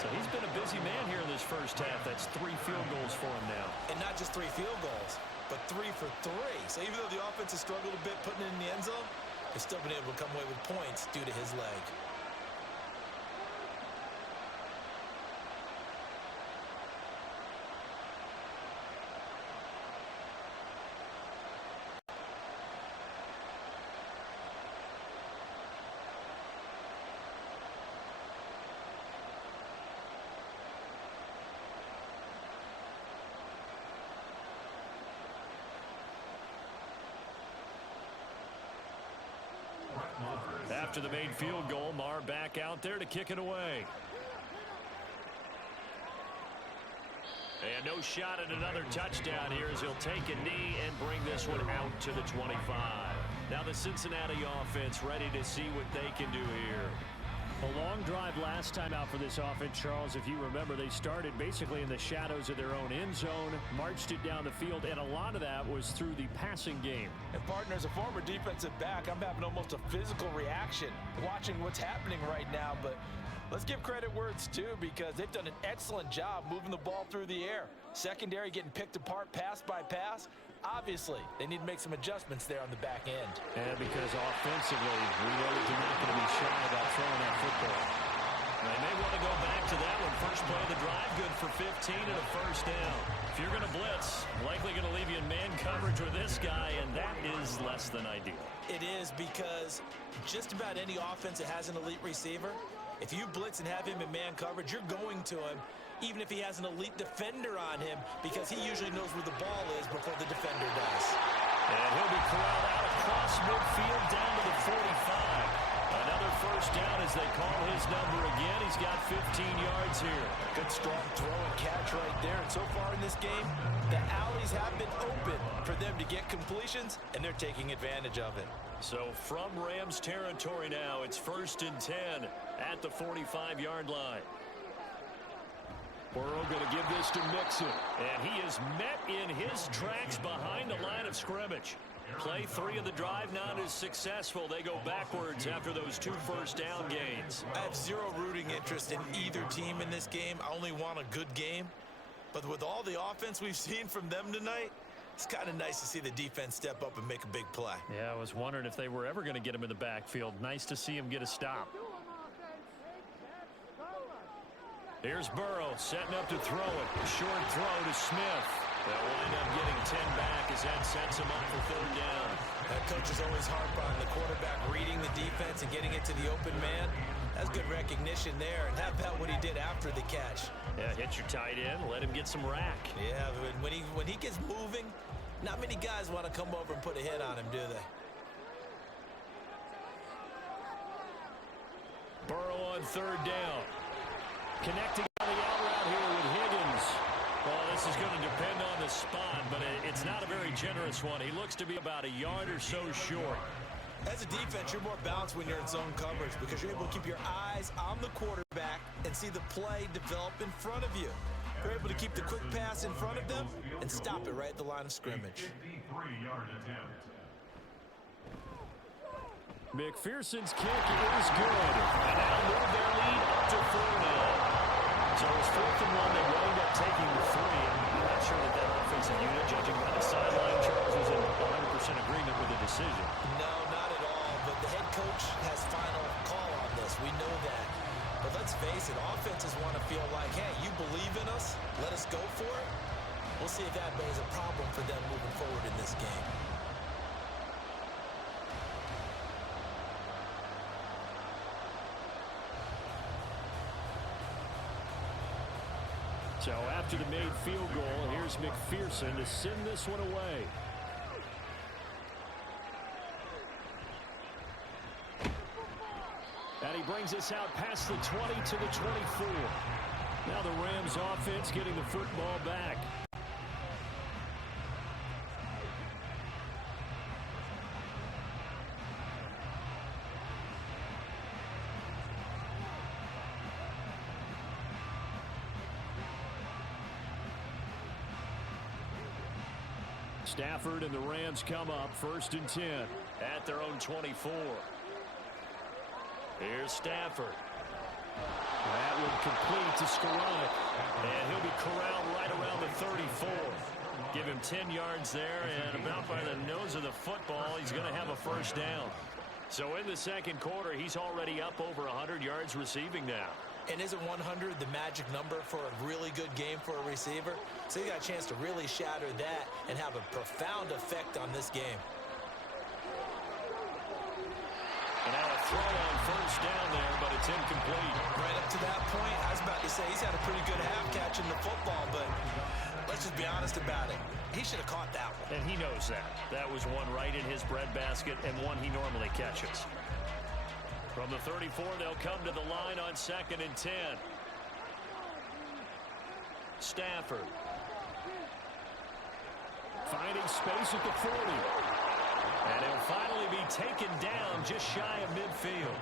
So he's been a busy man here in this first half. That's 3 field goals for him now. And not just 3 field goals, but 3 for 3. So even though the offense has struggled a bit putting it in the end zone, they've still been able to come away with points due to his leg. After the made field goal, Maher back out there to kick it away. And no shot at another touchdown here as he'll take a knee and bring this one out to the 25. Now the Cincinnati offense ready to see what they can do here. A long drive last time out for this offense, Charles. If you remember, they started basically in the shadows of their own end zone, marched it down the field, and a lot of that was through the passing game. And partner, as a former defensive back, I'm having almost a physical reaction watching what's happening right now. But let's give credit where it's due because they've done an excellent job moving the ball through the air. Secondary getting picked apart pass by pass. Obviously, they need to make some adjustments there on the back end. And because offensively, we know that they're not going to be shy about throwing that football. They may want to go back to that one. First play of the drive, good for 15 and a first down. If you're going to blitz, likely going to leave you in man coverage with this guy, and that is less than ideal. It is because just about any offense that has an elite receiver, if you blitz and have him in man coverage, you're going to him even if he has an elite defender on him because he usually knows where the ball is before the defender does. And he'll be corralled out across midfield down to the 45. Another first down as they call his number again. He's got 15 yards here. Good strong throw and catch right there. And so far in this game, the alleys have been open for them to get completions, and they're taking advantage of it. So from Rams territory now, it's 1st and 10 at the 45-yard line. Burrow going to give this to Mixon. And he is met in his tracks behind the line of scrimmage. Play 3 of the drive not as successful. They go backwards after those 2 first down gains. I have zero rooting interest in either team in this game. I only want a good game. But with all the offense we've seen from them tonight, it's kind of nice to see the defense step up and make a big play. Yeah, I was wondering if they were ever going to get him in the backfield. Nice to see him get a stop. Here's Burrow setting up to throw it. A short throw to Smith. They'll wind up getting 10 back as that sets him up for 3rd down. That coach is always harp on the quarterback reading the defense and getting it to the open man. That's good recognition there. And how about what he did after the catch? Yeah, hit your tight end. Let him get some rack. Yeah, but when he gets moving, not many guys want to come over and put a hit on him, do they? Burrow on 3rd down. Connecting on the out route here with Higgins. Well, this is going to depend on the spot, but it's not a very generous one. He looks to be about a yard or so short. As a defense, you're more balanced when you're in zone coverage because you're able to keep your eyes on the quarterback and see the play develop in front of you. You're able to keep the quick pass in front of them and stop it right at the line of scrimmage. 53-yard attempt. McPherson's kick is good. And now move their lead up to 4 now. So it's 4th and 1. They wind up taking the 3. I'm not sure that offensive unit, judging by the sideline, Charles, was in 100% agreement with the decision. No, not at all. But the head coach has final call on this. We know that. But let's face it, offenses want to feel like, hey, you believe in us, let us go for it. We'll see if that is a problem for them moving forward in this game. So after the made field goal, here's McPherson to send this one away. And he brings us out past the 20 to the 24. Now the Rams offense getting the football back. Stafford and the Rams come up 1st and 10 at their own 24. Here's Stafford. That would complete to Skoranek. And he'll be corralled right around the 34. Give him 10 yards there, and about by the nose of the football, he's going to have a 1st down. So in the 2nd quarter, he's already up over 100 yards receiving now. And isn't 100 the magic number for a really good game for a receiver? So you got a chance to really shatter that and have a profound effect on this game. And now a throw on 1st down there, but it's incomplete. Right up to that point, I was about to say he's had a pretty good half catching the football, but let's just be honest about it. He should have caught that one. And he knows that. That was one right in his breadbasket and one he normally catches. From the 34, they'll come to the line on 2nd and 10. Stafford. Finding space at the 40. And he'll finally be taken down just shy of midfield.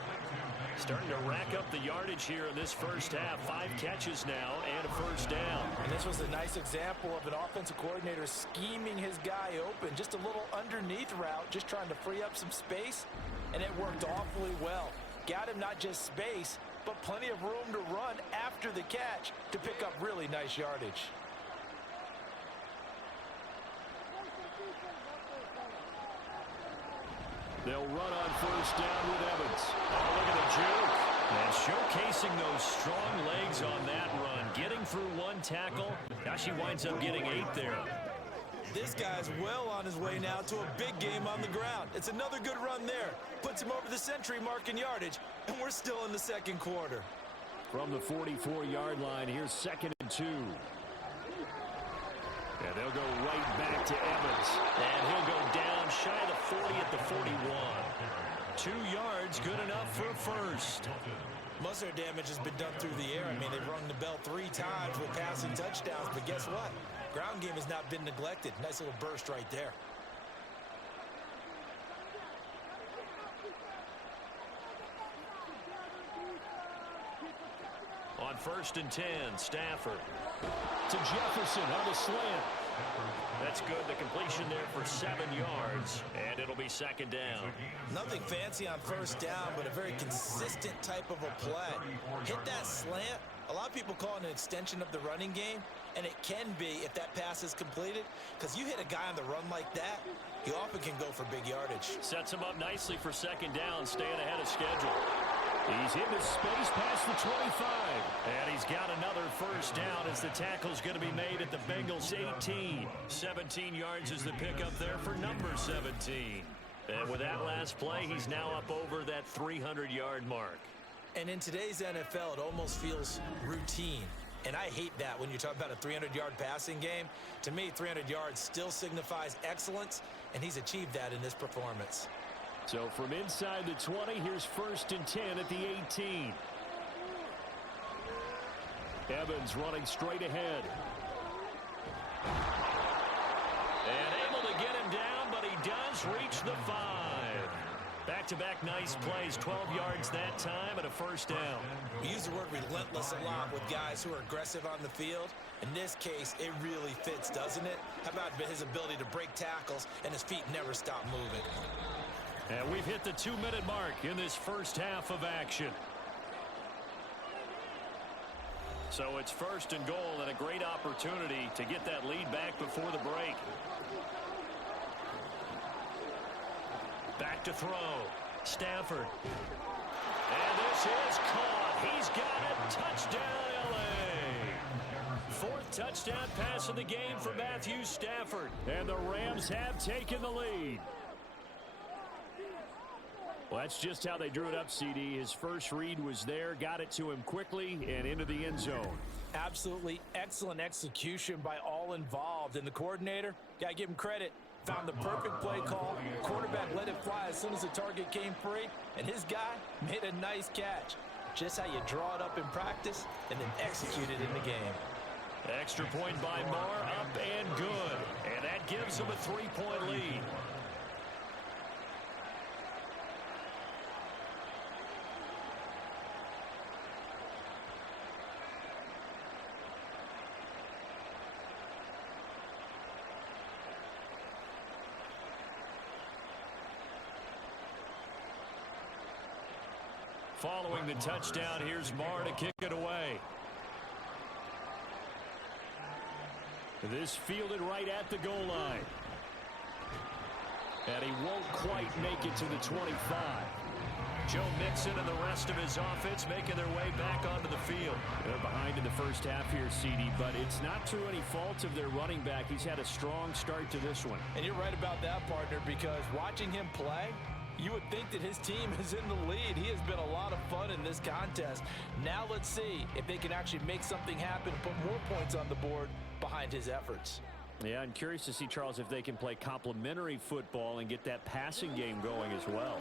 Starting to rack up the yardage here in this 1st half. 5 catches now and a 1st down. And this was a nice example of an offensive coordinator scheming his guy open. Just a little underneath route, just trying to free up some space. And it worked awfully well. Got him not just space, but plenty of room to run after the catch to pick up really nice yardage. They'll run on 1st down with Evans. Oh, look at the juke. And showcasing those strong legs on that run. Getting through 1 tackle. Now she winds up getting 8 there. This guy's well on his way now to a big game on the ground. It's another good run there. Puts him over the century mark in yardage, and we're still in the 2nd quarter. From the 44-yard line, here's 2nd and 2. And they'll go right back to Evans. And he'll go down shy of the 40 at the 41. 2 yards, good enough for a 1st. Most of their damage has been done through the air. I mean, they've rung the bell 3 times with passing touchdowns, but guess what? Ground game has not been neglected. Nice little burst right there. On 1st and 10, Stafford to Jefferson on the slant. That's good. The completion there for 7 yards, and it'll be 2nd down. Nothing fancy on 1st down, but a very consistent type of a play. Hit that slant. A lot of people call it an extension of the running game, and it can be if that pass is completed, because you hit a guy on the run like that, he often can go for big yardage. Sets him up nicely for 2nd down, staying ahead of schedule. He's into space past the 25, and he's got another 1st down as the tackle's going to be made at the Bengals 18. 17 yards is the pickup there for number 17. And with that last play, he's now up over that 300-yard mark. And in today's NFL, it almost feels routine. And I hate that when you talk about a 300-yard passing game. To me, 300 yards still signifies excellence, and he's achieved that in this performance. So from inside the 20, here's 1st and 10 at the 18. Evans running straight ahead. And able to get him down, but he does reach the 5. back-to-back nice plays, 12 yards that time and a first down. We use the word relentless a lot with guys who are aggressive on the field. In this case, it really fits, doesn't it? How about his ability to break tackles and his feet never stop moving? And we've hit the 2-minute mark in this first half of action. So it's first and goal and a great opportunity to get that lead back before the break. Back to throw. Stafford. And this is caught. He's got it. Touchdown, L.A. Fourth touchdown pass of the game for Matthew Stafford. And the Rams have taken the lead. Well, that's just how they drew it up, CD. His first read was there, got it to him quickly, and into the end zone. Absolutely excellent execution by all involved. And the coordinator, got to give him credit, found the perfect play call. Quarterback let it fly as soon as the target came free, and his guy made a nice catch. Just how you draw it up in practice and then execute it in the game. Extra point by Marr, up and good. And that gives him a 3-point lead. Following the touchdown, here's Marr to kick it away. This fielded right at the goal line. And he won't quite make it to the 25. Joe Mixon and the rest of his offense making their way back onto the field. They're behind in the first half here, CD, but it's not through any fault of their running back. He's had a strong start to this one. And you're right about that, partner, because watching him play, you would think that his team is in the lead. He has been a lot of fun in this contest. Now let's see if they can actually make something happen, put more points on the board behind his efforts. Yeah, I'm curious to see, Charles, if they can play complementary football and get that passing game going as well.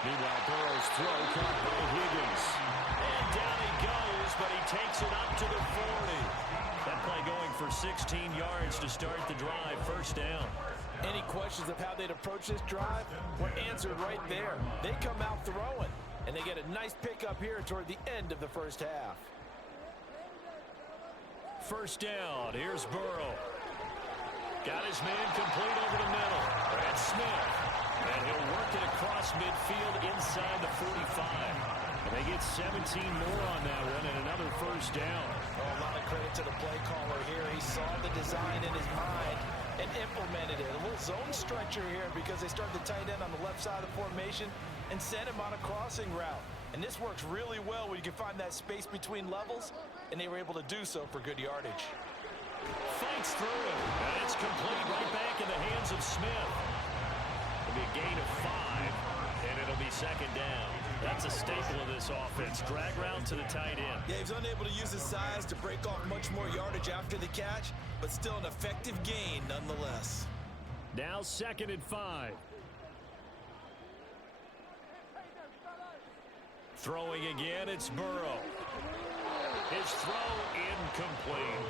Meanwhile, Burrow's throw caught by Higgins. And down he goes, but he takes it up to the 40. That play going for 16 yards to start the drive, first down. Any questions of how they'd approach this drive were answered right there. They come out throwing, and they get a nice pickup here toward the end of the first half. First down, here's Burrow. Got his man complete over the middle. That's Smith. And he'll work it across midfield inside the 45. And they get 17 more on that one and another first down. Oh, a lot of credit to the play caller here. He saw the design in his mind and implemented it. A little zone stretcher here because they start the tight end on the left side of the formation and send him on a crossing route. And this works really well when you can find that space between levels, and they were able to do so for good yardage. Fights through it, and it's complete right back in the hands of Smith. It'll be a gain of 5, and it'll be second down. That's a staple of this offense. Drag route to the tight end. Yeah, he was unable to use his size to break off much more yardage after the catch, but still an effective gain nonetheless. Now second and 5. Throwing again, it's Burrow. His throw incomplete.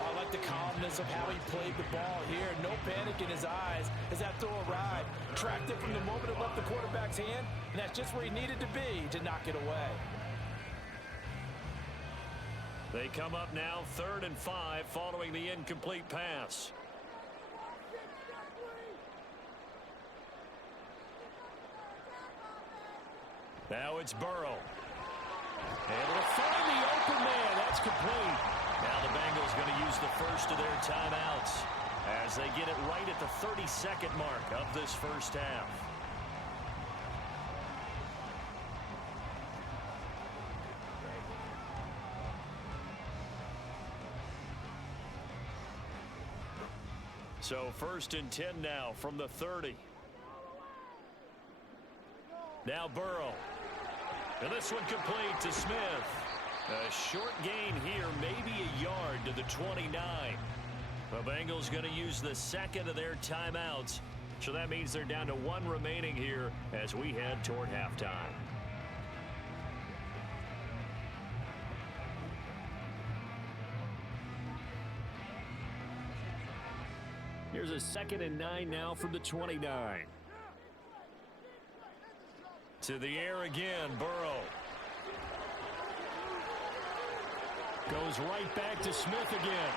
I like the calmness of how he played the ball here. No panic in his eyes as that throw arrived. Tracked it from the moment it left the quarterback's hand, and that's just where he needed to be to knock it away. They come up now 3rd and 5 following the incomplete pass. Now it's Burrow. Able to find the open man. That's complete. Now the Bengals going to use the first of their timeouts as they get it right at the 32nd mark of this first half. So 1st and 10 now from the 30. Now Burrow. And this one complete to Smith. A short gain here, maybe a yard to the 29. The Bengals going to use the second of their timeouts. So that means they're down to 1 remaining here as we head toward halftime. Here's a 2nd and 9 now from the 29. To the air again, Burrow. Goes right back to Smith again.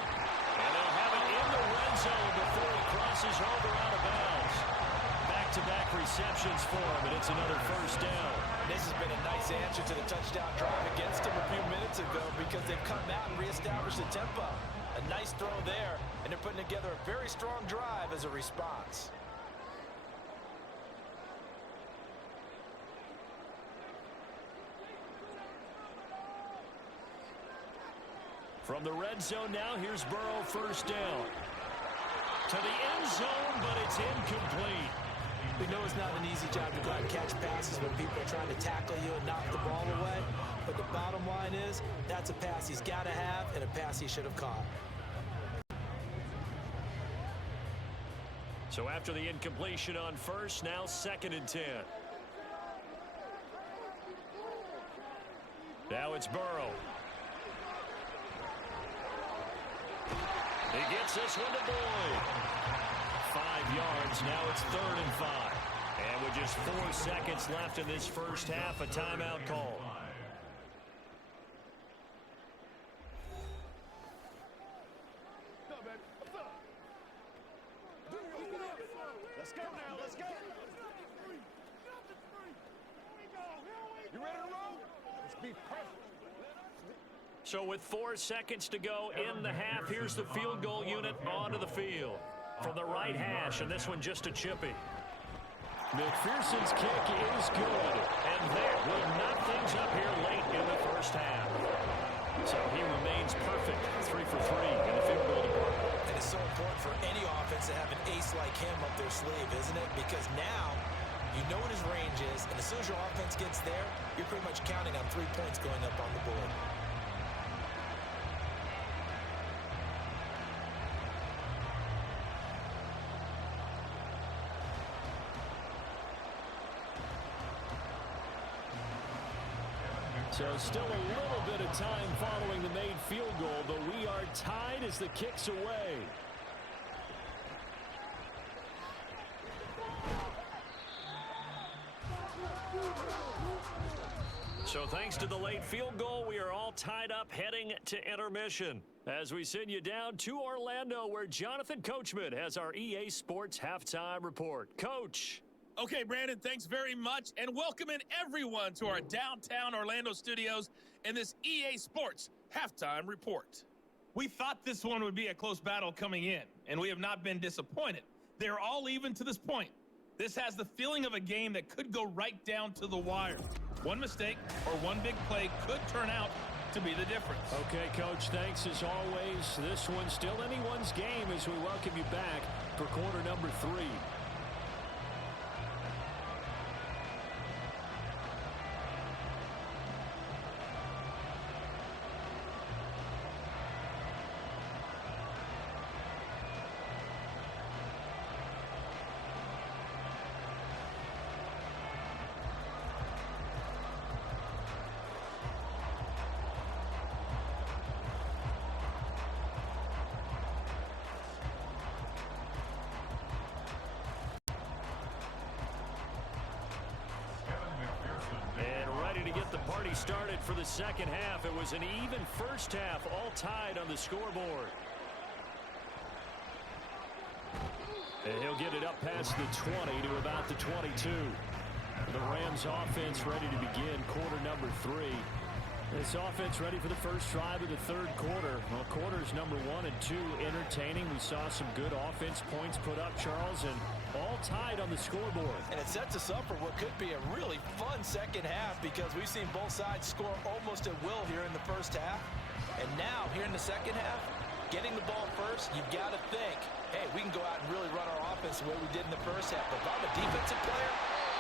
And they'll have it in the red zone before he crosses over out of bounds. Back-to-back receptions for him, and it's another first down. This has been a nice answer to the touchdown drive against them a few minutes ago because they've come out and reestablished the tempo. A nice throw there, and they're putting together a very strong drive as a response. From the red zone now, here's Burrow, first down. To the end zone, but it's incomplete. We know it's not an easy job to go out and catch passes when people are trying to tackle you and knock the ball away. But the bottom line is, that's a pass he's got to have and a pass he should have caught. So after the incompletion on first, now 2nd and 10. Now it's Burrow. He gets this one to Boyd. 5 yards. Now it's 3rd and 5. And with just 4 seconds left in this first half, a timeout call. Let's go now. Let's go. You ready to roll? Let's be perfect. So with 4 seconds to go in the half, here's the field goal unit onto the field. From the right hash, and this one just a chippy. McPherson's kick is good. And there will knock things up here late in the first half. So he remains perfect. 3 for 3 in the field goal department. And it's so important for any offense to have an ace like him up their sleeve, isn't it? Because now you know what his range is, and as soon as your offense gets there, you're pretty much counting on 3 points going up on the board. So still a little bit of time following the made field goal, but we are tied as the kick's away. So thanks to the late field goal, we are all tied up heading to intermission. As we send you down to Orlando, where Jonathan Coachman has our EA Sports Halftime Report. Coach. Okay, Brandon, thanks very much, and welcome in everyone to our downtown Orlando studios in this EA Sports Halftime Report. We thought this one would be a close battle coming in, and we have not been disappointed. They're all even to this point. This has the feeling of a game that could go right down to the wire. One mistake or one big play could turn out to be the difference. Okay, Coach, thanks as always. This one's still anyone's game as we welcome you back for quarter number 3. Started for the second half. It was an even first half, all tied on the scoreboard. And he'll get it up past the 20 to about the 22. The Rams offense ready to begin quarter number 3. This offense ready for the first drive of the third quarter. Well, quarters number 1 and 2 entertaining. We saw some good offense points put up, Charles, and all tied on the scoreboard. And it sets us up for what could be a really fun second half because we've seen both sides score almost at will here in the first half. And now, here in the second half, getting the ball first, you've got to think, hey, we can go out and really run our offense the way we did in the first half. But if I'm a defensive player,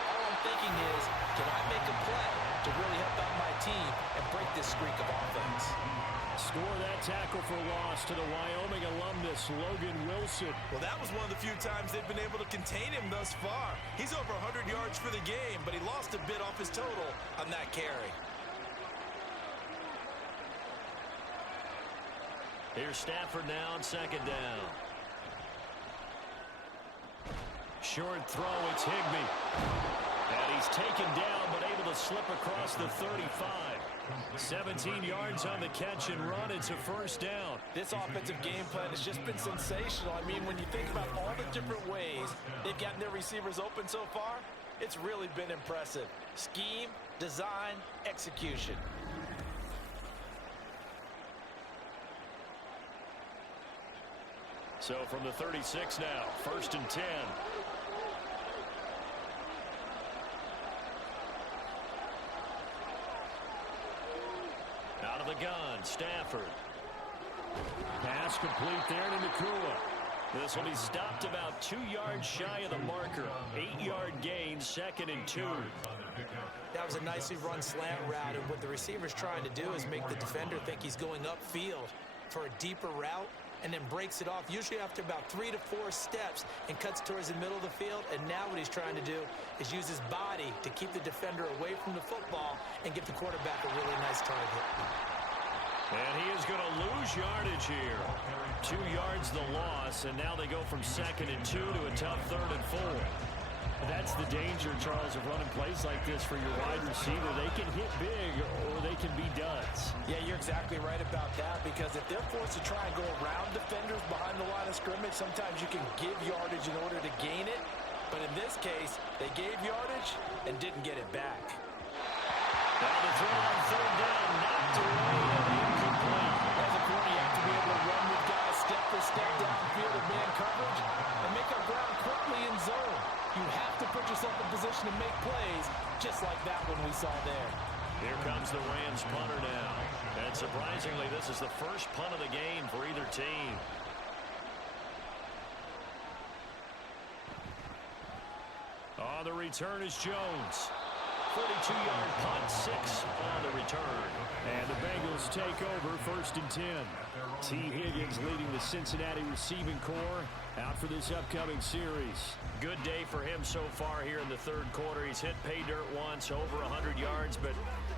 all I'm thinking is, can I make a play to really help out my team and break this streak of offense? Score that tackle for loss to the Wyoming alumnus, Logan Wilson. Well, that was one of the few times they've been able to contain him thus far. He's over 100 yards for the game, but he lost a bit off his total on that carry. Here's Stafford now on second down. Short throw, it's Higbee. And he's taken down, but able to slip across the 35. 17 yards on the catch and run. It's a first down. This offensive game plan has just been sensational. I mean, when you think about all the different ways they've gotten their receivers open so far, it's really been impressive. Scheme, design, execution. So from the 36 now, 1st and 10. Out of the gun, Stafford. Pass complete there to Nakua. This will be stopped about 2 yards shy of the marker. 8-yard gain, 2nd and 2. That was a nicely run slant route, and what the receiver's trying to do is make the defender think he's going upfield for a deeper route, and then breaks it off, usually after about 3 to 4 steps, and cuts towards the middle of the field. And now what he's trying to do is use his body to keep the defender away from the football and give the quarterback a really nice target. And he is going to lose yardage here. 2 yards the loss, and now they go from 2nd and 2 to a tough 3rd and 4. That's the danger, Charles, of running plays like this for your wide receiver. They can hit big or they can be duds. Yeah, you're exactly right about that, because if they're forced to try and go around defenders behind the line of scrimmage, sometimes you can give yardage in order to gain it. But in this case, they gave yardage and didn't get it back. Now the throw on 3rd down, knocked away and incomplete. As a corner, you have to be able to run with guys step for step downfield in man coverage and make up ground quickly in zone. You have to put yourself in position to make plays, just like that one we saw there. Here comes the Rams punter now. And surprisingly, this is the first punt of the game for either team. On the return is Jones. 42-yard punt, 6 on the return. And the Bengals take over 1st and 10. T. Higgins leading the Cincinnati receiving corps out for this upcoming series. Good day for him so far here in the 3rd quarter. He's hit pay dirt once, over 100 yards. But,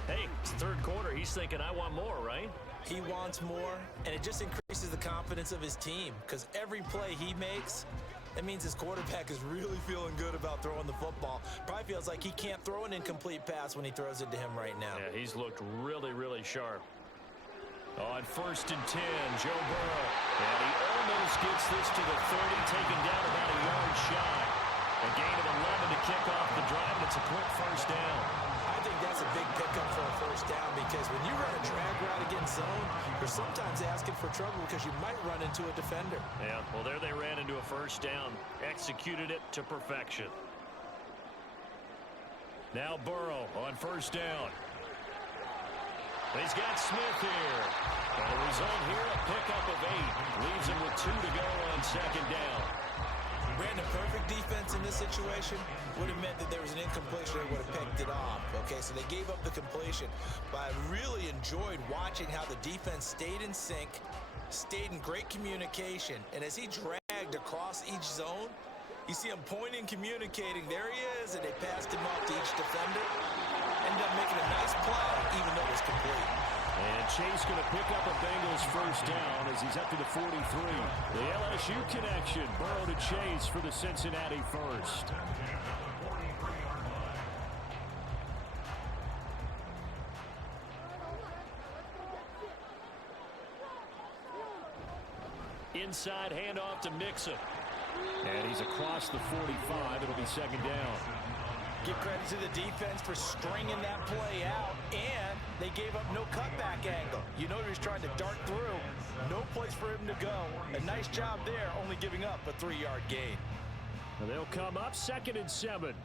hey, it's 3rd quarter. He's thinking, I want more, right? He wants more, and it just increases the confidence of his team, because every play he makes, that means his quarterback is really feeling good about throwing the football. Probably feels like he can't throw an incomplete pass when he throws it to him right now. Yeah, he's looked really, really sharp. On 1st and 10, Joe Burrow. And he almost gets this to the 30, taken down about a yard shy. A gain of 11 to kick off the drive, and it's a quick 1st down. I think that's a big pickup for a 1st down, because when you run a drag route against zone, you're sometimes asking for trouble because you might run into a defender. Yeah, well, there they ran into a 1st down. Executed it to perfection. Now Burrow on 1st down. He's got Smith here. And the result here, a pickup of 8. Leaves him with 2 to go on 2nd down. Brandon, perfect defense in this situation would have meant that there was an incompletion. They would have picked it off. Okay, so they gave up the completion. But I really enjoyed watching how the defense stayed in sync, stayed in great communication. And as he dragged across each zone, you see him pointing, communicating. There he is, and they passed him off to each defender. Ended up making a nice play, even though it was complete. And Chase going to pick up a Bengals 1st down as he's up to the 43. The LSU connection. Burrow to Chase for the Cincinnati 1st. Inside handoff to Mixon. And he's across the 45. It'll be 2nd down. Give credit to the defense for stringing that play out, and they gave up no cutback angle. You know he's trying to dart through. No place for him to go. A nice job there, only giving up a 3-yard gain. And they'll come up 2nd and 7.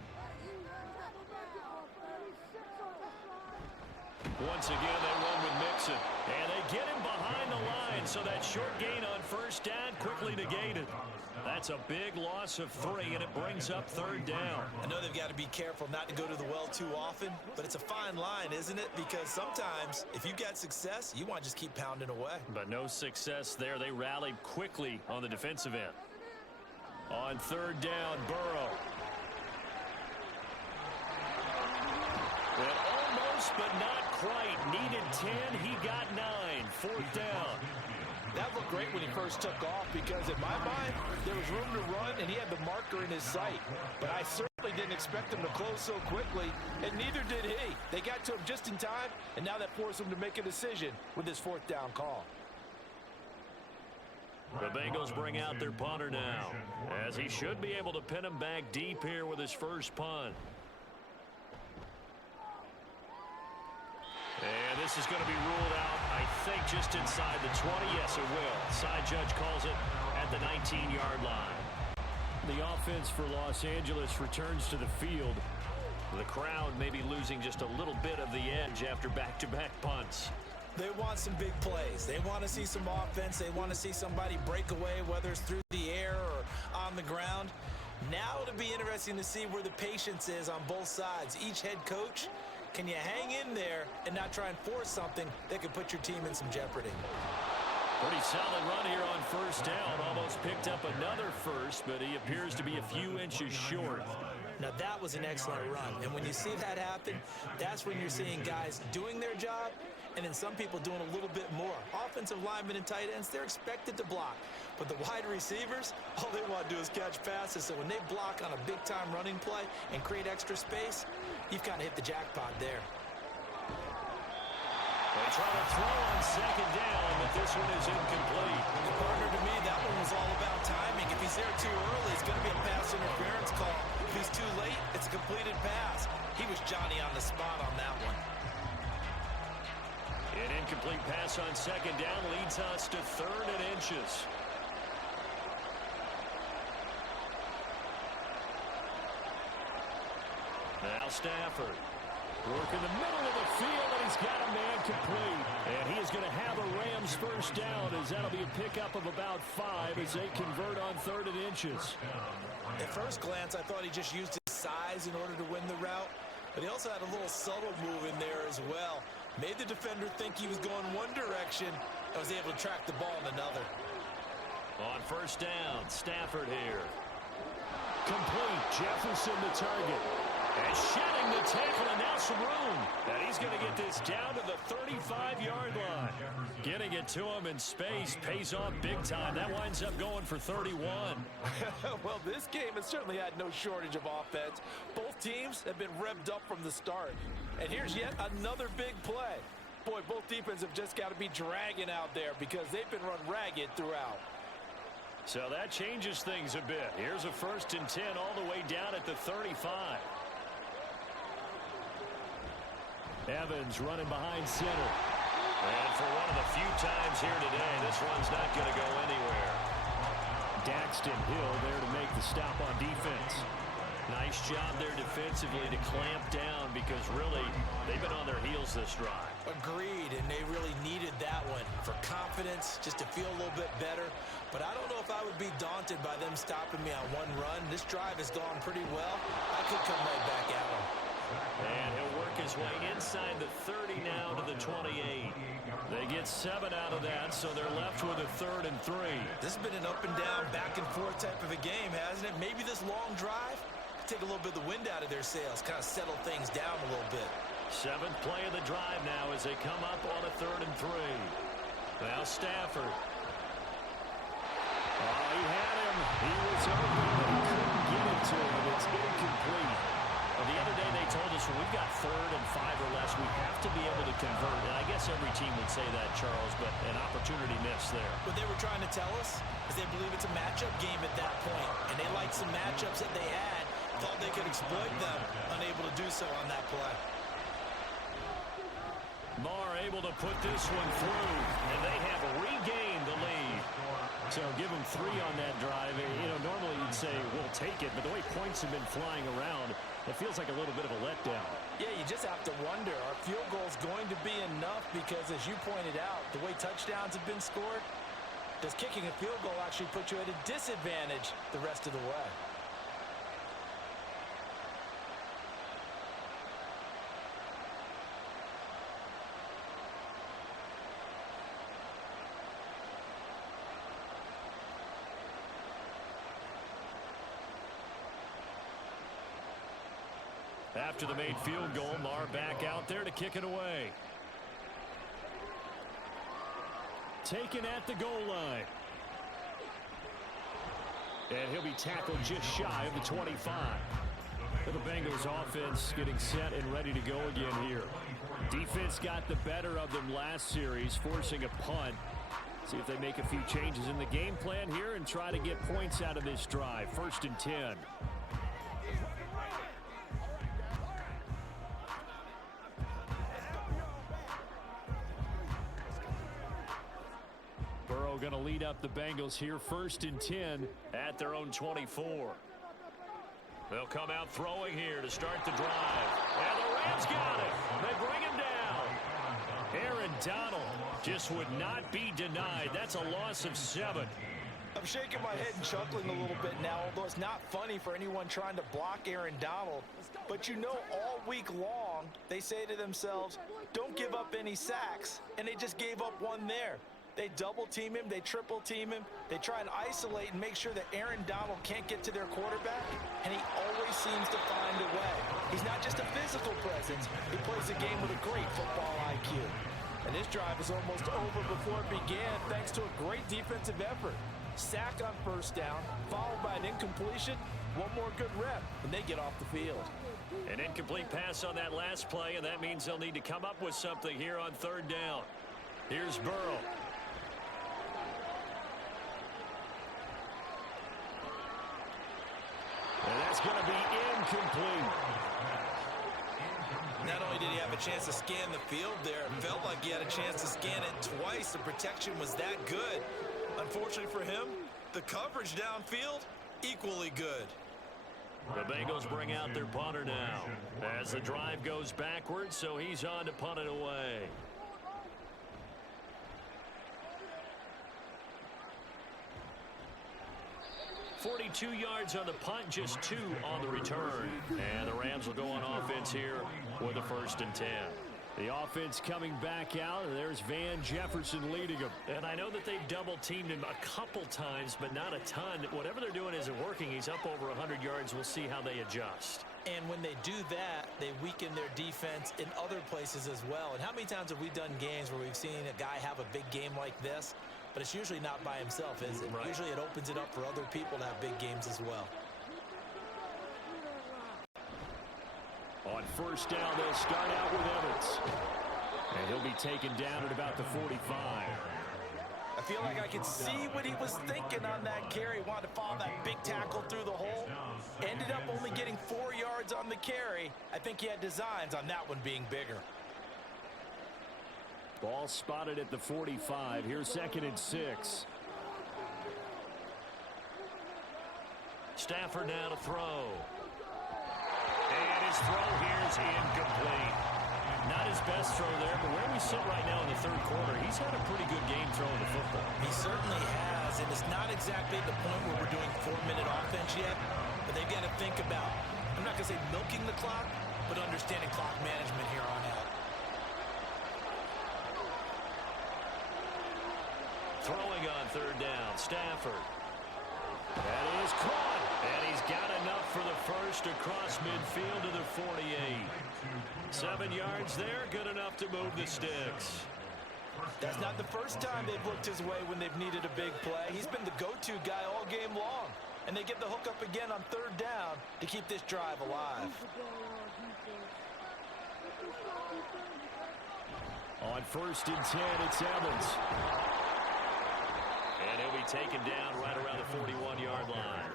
Once again, they run with Mixon. And they get him behind the line, so that short gain on 1st down quickly negated. That's a big loss of 3, and it brings up 3rd down. I know they've got to be careful not to go to the well too often, but it's a fine line, isn't it? Because sometimes, if you've got success, you want to just keep pounding away. But no success there. They rallied quickly on the defensive end. On 3rd down, Burrow. And almost, but not quite. Needed 10. He got 9. 4th down. That looked great when he first took off, because in my mind, there was room to run, and he had the marker in his sight. But I certainly certainly didn't expect them to close so quickly, and neither did he. They got to him just in time, and now that forced him to make a decision with his fourth down call. The Bengals bring out their punter now, as he should be able to pin him back deep here with his first punt. And this is going to be ruled out, I think, just inside the 20. Yes, it will. Side judge calls it at the 19-yard line. The offense for Los Angeles returns to the field. The crowd may be losing just a little bit of the edge after back-to-back punts. They want some big plays. They want to see some offense. They want to see somebody break away, whether it's through the air or on the ground. Now it'll be interesting to see where the patience is on both sides. Each head coach, can you hang in there and not try and force something that could put your team in some jeopardy? Pretty solid run here on first down. Almost picked up another first, but he appears to be a few inches short. Now that was an excellent run. And when you see that happen, that's when you're seeing guys doing their job and then some people doing a little bit more. Offensive linemen and tight ends, they're expected to block. But the wide receivers, all they want to do is catch passes. So when they block on a big-time running play and create extra space, you've kind of hit the jackpot there. They try to throw on second down, but this one is incomplete. Partner, to me, that one was all about timing. If he's there too early, it's going to be a pass interference call. If he's too late, it's a completed pass. He was Johnny on the spot on that one. An incomplete pass on second down leads us to 3rd and inches. Now Stafford. Work in the middle of the field, and he's got a man complete. And he is going to have a Rams first down, as that'll be a pickup of about 5 as they convert on 3rd and inches. At first glance, I thought he just used his size in order to win the route, but he also had a little subtle move in there as well. Made the defender think he was going one direction and was able to track the ball in another. On first down, Stafford here. Complete. Jefferson the target. And shedding the tackle, and now some room. And he's going to get this down to the 35-yard line. Getting it to him in space pays off big time. That winds up going for 31. Well, this game has certainly had no shortage of offense. Both teams have been revved up from the start. And here's yet another big play. Boy, both defenses have just got to be dragging out there because they've been run ragged throughout. So that changes things a bit. Here's a 1st and 10 all the way down at the 35. Evans running behind center. And for one of the few times here today, this one's not going to go anywhere. Daxton Hill there to make the stop on defense. Nice job there defensively to clamp down because really they've been on their heels this drive. Agreed, and they really needed that one for confidence, just to feel a little bit better. But I don't know if I would be daunted by them stopping me on one run. This drive has gone pretty well. I could come right back at them. And he'll work his way inside the 30 now to the 28. They get 7 out of that, so they're left with a 3rd and 3. This has been an up and down, back and forth type of a game, hasn't it? Maybe this long drive take a little bit of the wind out of their sails, kind of settle things down a little bit. 7th play of the drive now as they come up on a 3rd and 3. Now Stafford. Oh, he had him. He was open, but he couldn't get it to him. It's incomplete. Well, the other day they told us when we've got 3rd and 5 or less, we have to be able to convert. And I guess every team would say that, Charles, but an opportunity missed there. What they were trying to tell us is they believe it's a matchup game at that point, and they liked some matchups that they had, thought they could exploit them, unable to do so on that play. Marr able to put this one through, and they have regained the lead. So give them 3 on that drive. You know, normally you'd say, we'll take it, but the way points have been flying around, it feels like a little bit of a letdown. Yeah, you just have to wonder, are field goals going to be enough? Because as you pointed out, the way touchdowns have been scored, does kicking a field goal actually put you at a disadvantage the rest of the way? After the made field goal, Marr back out there to kick it away. Taken at the goal line. And he'll be tackled just shy of the 25. The Bengals offense getting set and ready to go again here. Defense got the better of them last series, forcing a punt. See if they make a few changes in the game plan here and try to get points out of this drive. 1st and 10. Burrow going to lead up the Bengals here. 1st and 10 at their own 24. They'll come out throwing here to start the drive. And the Rams got it. They bring him down. Aaron Donald just would not be denied. That's a loss of 7. I'm shaking my head and chuckling a little bit now, although it's not funny for anyone trying to block Aaron Donald. But you know, all week long, they say to themselves, don't give up any sacks. And they just gave up one there. They double-team him, they triple-team him, they try and isolate and make sure that Aaron Donald can't get to their quarterback, and he always seems to find a way. He's not just a physical presence, he plays the game with a great football IQ. And this drive is almost over before it began thanks to a great defensive effort. Sack on 1st down, followed by an incompletion, one more good rep, and they get off the field. An incomplete pass on that last play, and that means they'll need to come up with something here on 3rd down. Here's Burrow. And that's going to be incomplete. Not only did he have a chance to scan the field there, it felt like he had a chance to scan it twice. The protection was that good. Unfortunately for him, the coverage downfield, equally good. The Bengals bring out their punter now as the drive goes backwards, so he's on to punt it away. 42 yards on the punt, just 2 on the return. And the Rams will go on offense here with a 1st and 10. The offense coming back out, and there's Van Jefferson leading them. And I know that they've double-teamed him a couple times, but not a ton. Whatever they're doing isn't working. He's up over 100 yards. We'll see how they adjust. And when they do that, they weaken their defense in other places as well. And how many times have we done games where we've seen a guy have a big game like this, but it's usually not by himself, is it? Right. Usually it opens it up for other people to have big games as well. On 1st down, they'll start out with Evans. And he'll be taken down at about the 45. I feel like I could see what he was thinking on that carry. Wanted to follow that big tackle through the hole. Ended up only getting 4 yards on the carry. I think he had designs on that one being bigger. Ball spotted at the 45. Here's 2nd and 6. Stafford now to throw. And his throw here is incomplete. Not his best throw there, but where we sit right now in the 3rd quarter, he's had a pretty good game throwing the football. He certainly has, and it's not exactly at the point where we're doing 4-minute offense yet, but they've got to think about, I'm not going to say milking the clock, but understanding clock management here on out. Throwing on 3rd down, Stafford. That is caught, and he's got enough for the first across midfield to the 48. 7 yards there, good enough to move the sticks. That's not the first time they've looked his way when they've needed a big play. He's been the go-to guy all game long. And they get the hook up again on 3rd down to keep this drive alive. On 1st and 10, it's Evans. And he'll be taken down right around the 41-yard line.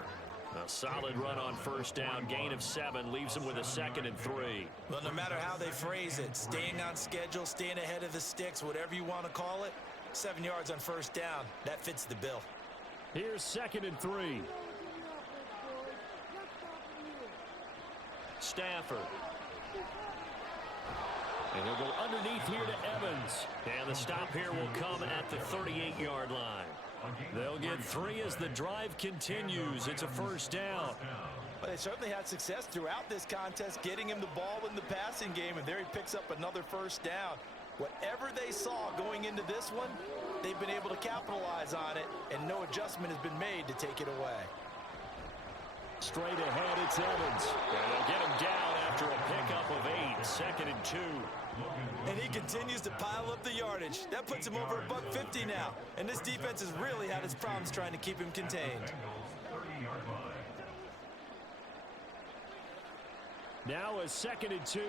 A solid run on 1st down, gain of 7, leaves him with a 2nd and 3. Well, no matter how they phrase it, staying on schedule, staying ahead of the sticks, whatever you want to call it, 7 yards on 1st down, that fits the bill. Here's 2nd and 3. Stafford. And he'll go underneath here to Evans. And the stop here will come at the 38-yard line. They'll get 3 as the drive continues. It's a 1st down. Well, they certainly had success throughout this contest, getting him the ball in the passing game, and there he picks up another 1st down. Whatever they saw going into this one, they've been able to capitalize on it, and no adjustment has been made to take it away. Straight ahead, it's Evans. And they'll get him down after a pickup of 8, 2nd and 2. And he continues to pile up the yardage. That puts him over $150 now. And this defense has really had its problems trying to keep him contained. Now a 2nd and 2.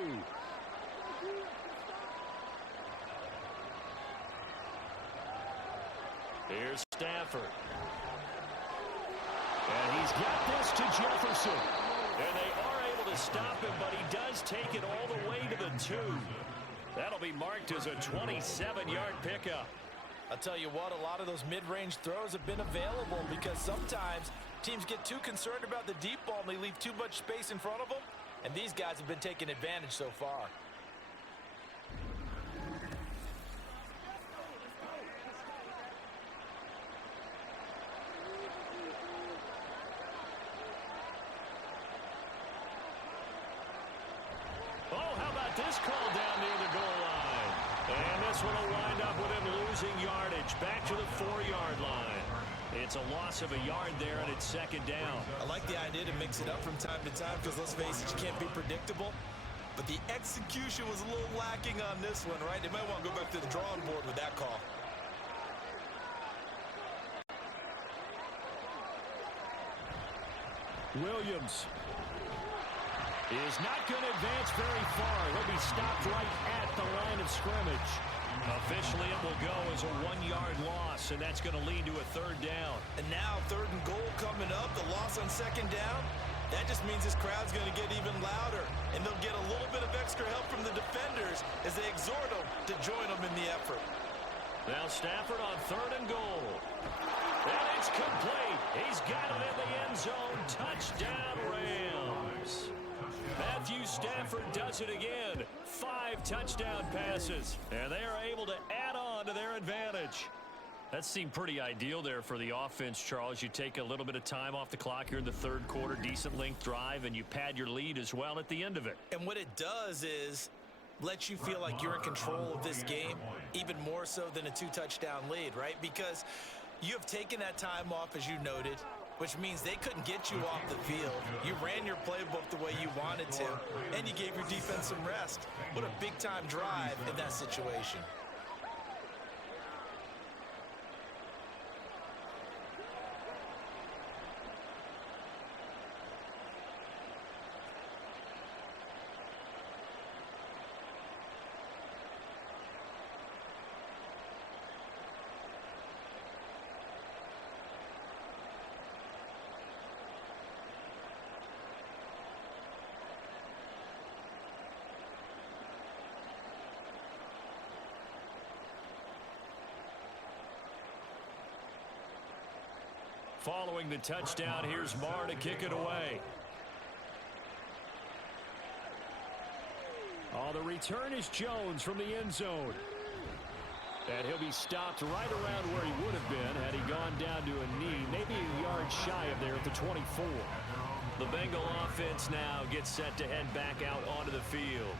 Here's Stafford. And he's got this to Jefferson. And they are able to stop him, but he does take it all the way to the 2. That'll be marked as a 27-yard pickup. I'll tell you what, a lot of those mid-range throws have been available because sometimes teams get too concerned about the deep ball and they leave too much space in front of them. And these guys have been taking advantage so far. Oh, how about this call down near the goal line? And this one will wind up with him losing yardage back to the 4-yard line. It's a loss of a yard there, and it's 2nd down. I like the idea to mix it up from time to time because, let's face it, you can't be predictable. But the execution was a little lacking on this one, right? They might want to go back to the drawing board with that call. Williams is not going to advance very far. He'll be stopped right at the line of scrimmage. Officially, it will go as a 1-yard loss, and that's going to lead to a 3rd down. And now 3rd and goal coming up, the loss on 2nd down. That just means this crowd's going to get even louder, and they'll get a little bit of extra help from the defenders as they exhort them to join them in the effort. Now Stafford on 3rd and goal. And it's complete. He's got it in the end zone. Touchdown, Rams. Matthew Stafford does it again. 5 touchdown passes, and they are able to add on to their advantage. That seemed pretty ideal there for the offense, Charles. You take a little bit of time off the clock here in the 3rd quarter, decent length drive, and you pad your lead as well at the end of it. And what it does is let you feel like you're in control of this game, even more so than a 2-touchdown lead, right? Because you have taken that time off, as you noted, which means they couldn't get you off the field. You ran your playbook the way you wanted to, and you gave your defense some rest. What a big-time drive in that situation. Following the touchdown, here's Marr to kick it away. Oh, the return is Jones from the end zone. And he'll be stopped right around where he would have been had he gone down to a knee, maybe a yard shy of there at the 24. The Bengal offense now gets set to head back out onto the field.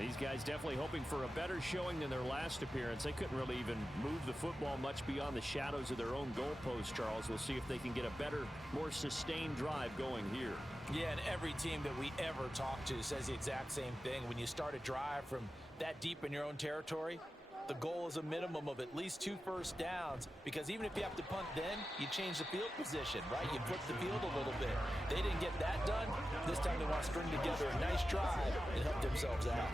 These guys definitely hoping for a better showing than their last appearance. They couldn't really even move the football much beyond the shadows of their own goalpost, Charles. We'll see if they can get a better, more sustained drive going here. Yeah, and every team that we ever talk to says the exact same thing. When you start a drive from that deep in your own territory, the goal is a minimum of at least 2 first downs, because even if you have to punt then, you change the field position, right? You flip the field a little bit. They didn't get that done. This time they want to string together a nice drive and help themselves out.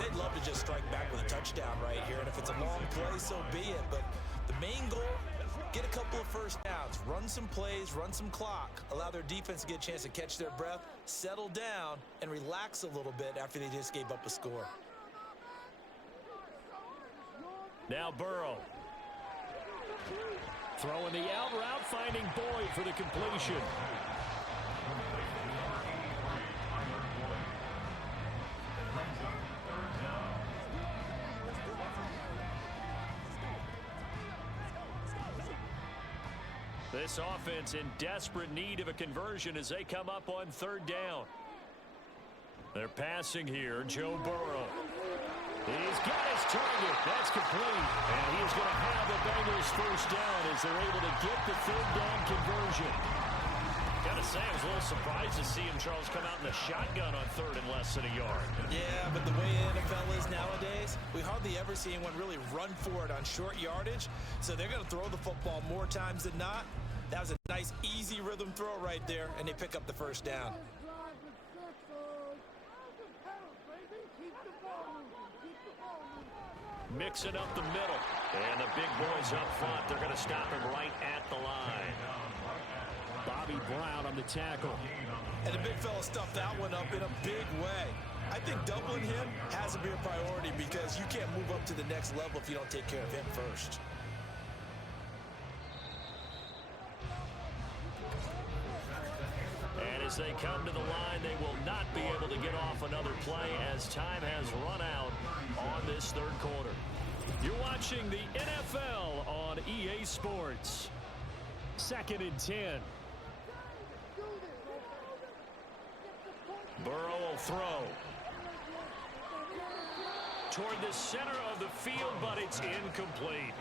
They'd love to just strike back with a touchdown right here, and if it's a long play, so be it. But the main goal, get a couple of first downs, run some plays, run some clock, allow their defense to get a chance to catch their breath, settle down, and relax a little bit after they just gave up a score. Now Burrow. Throwing the out route, finding Boyd for the completion. This offense in desperate need of a conversion as they come up on 3rd down. They're passing here, Joe Burrow. He's got his target. That's complete. And he is going to have the Bengals first down as they're able to get the 3rd down conversion. Gotta say, I was a little surprised to see him, Charles, come out in the shotgun on 3rd and less than a yard. Yeah, but the way the NFL is nowadays, we hardly ever see anyone really run for it on short yardage. So they're going to throw the football more times than not. That was a nice, easy rhythm throw right there, and they pick up the first down. Mixing up the middle. And the big boys up front. They're going to stop him right at the line. Bobby Brown on the tackle. And the big fella stuffed that one up in a big way. I think doubling him has to be a priority because you can't move up to the next level if you don't take care of him first. And as they come to the line, they will not be able to get off another play as time has run out on this third quarter. You're watching the NFL on EA Sports. 2nd and 10. Burrow will throw. Toward the center of the field, but it's incomplete.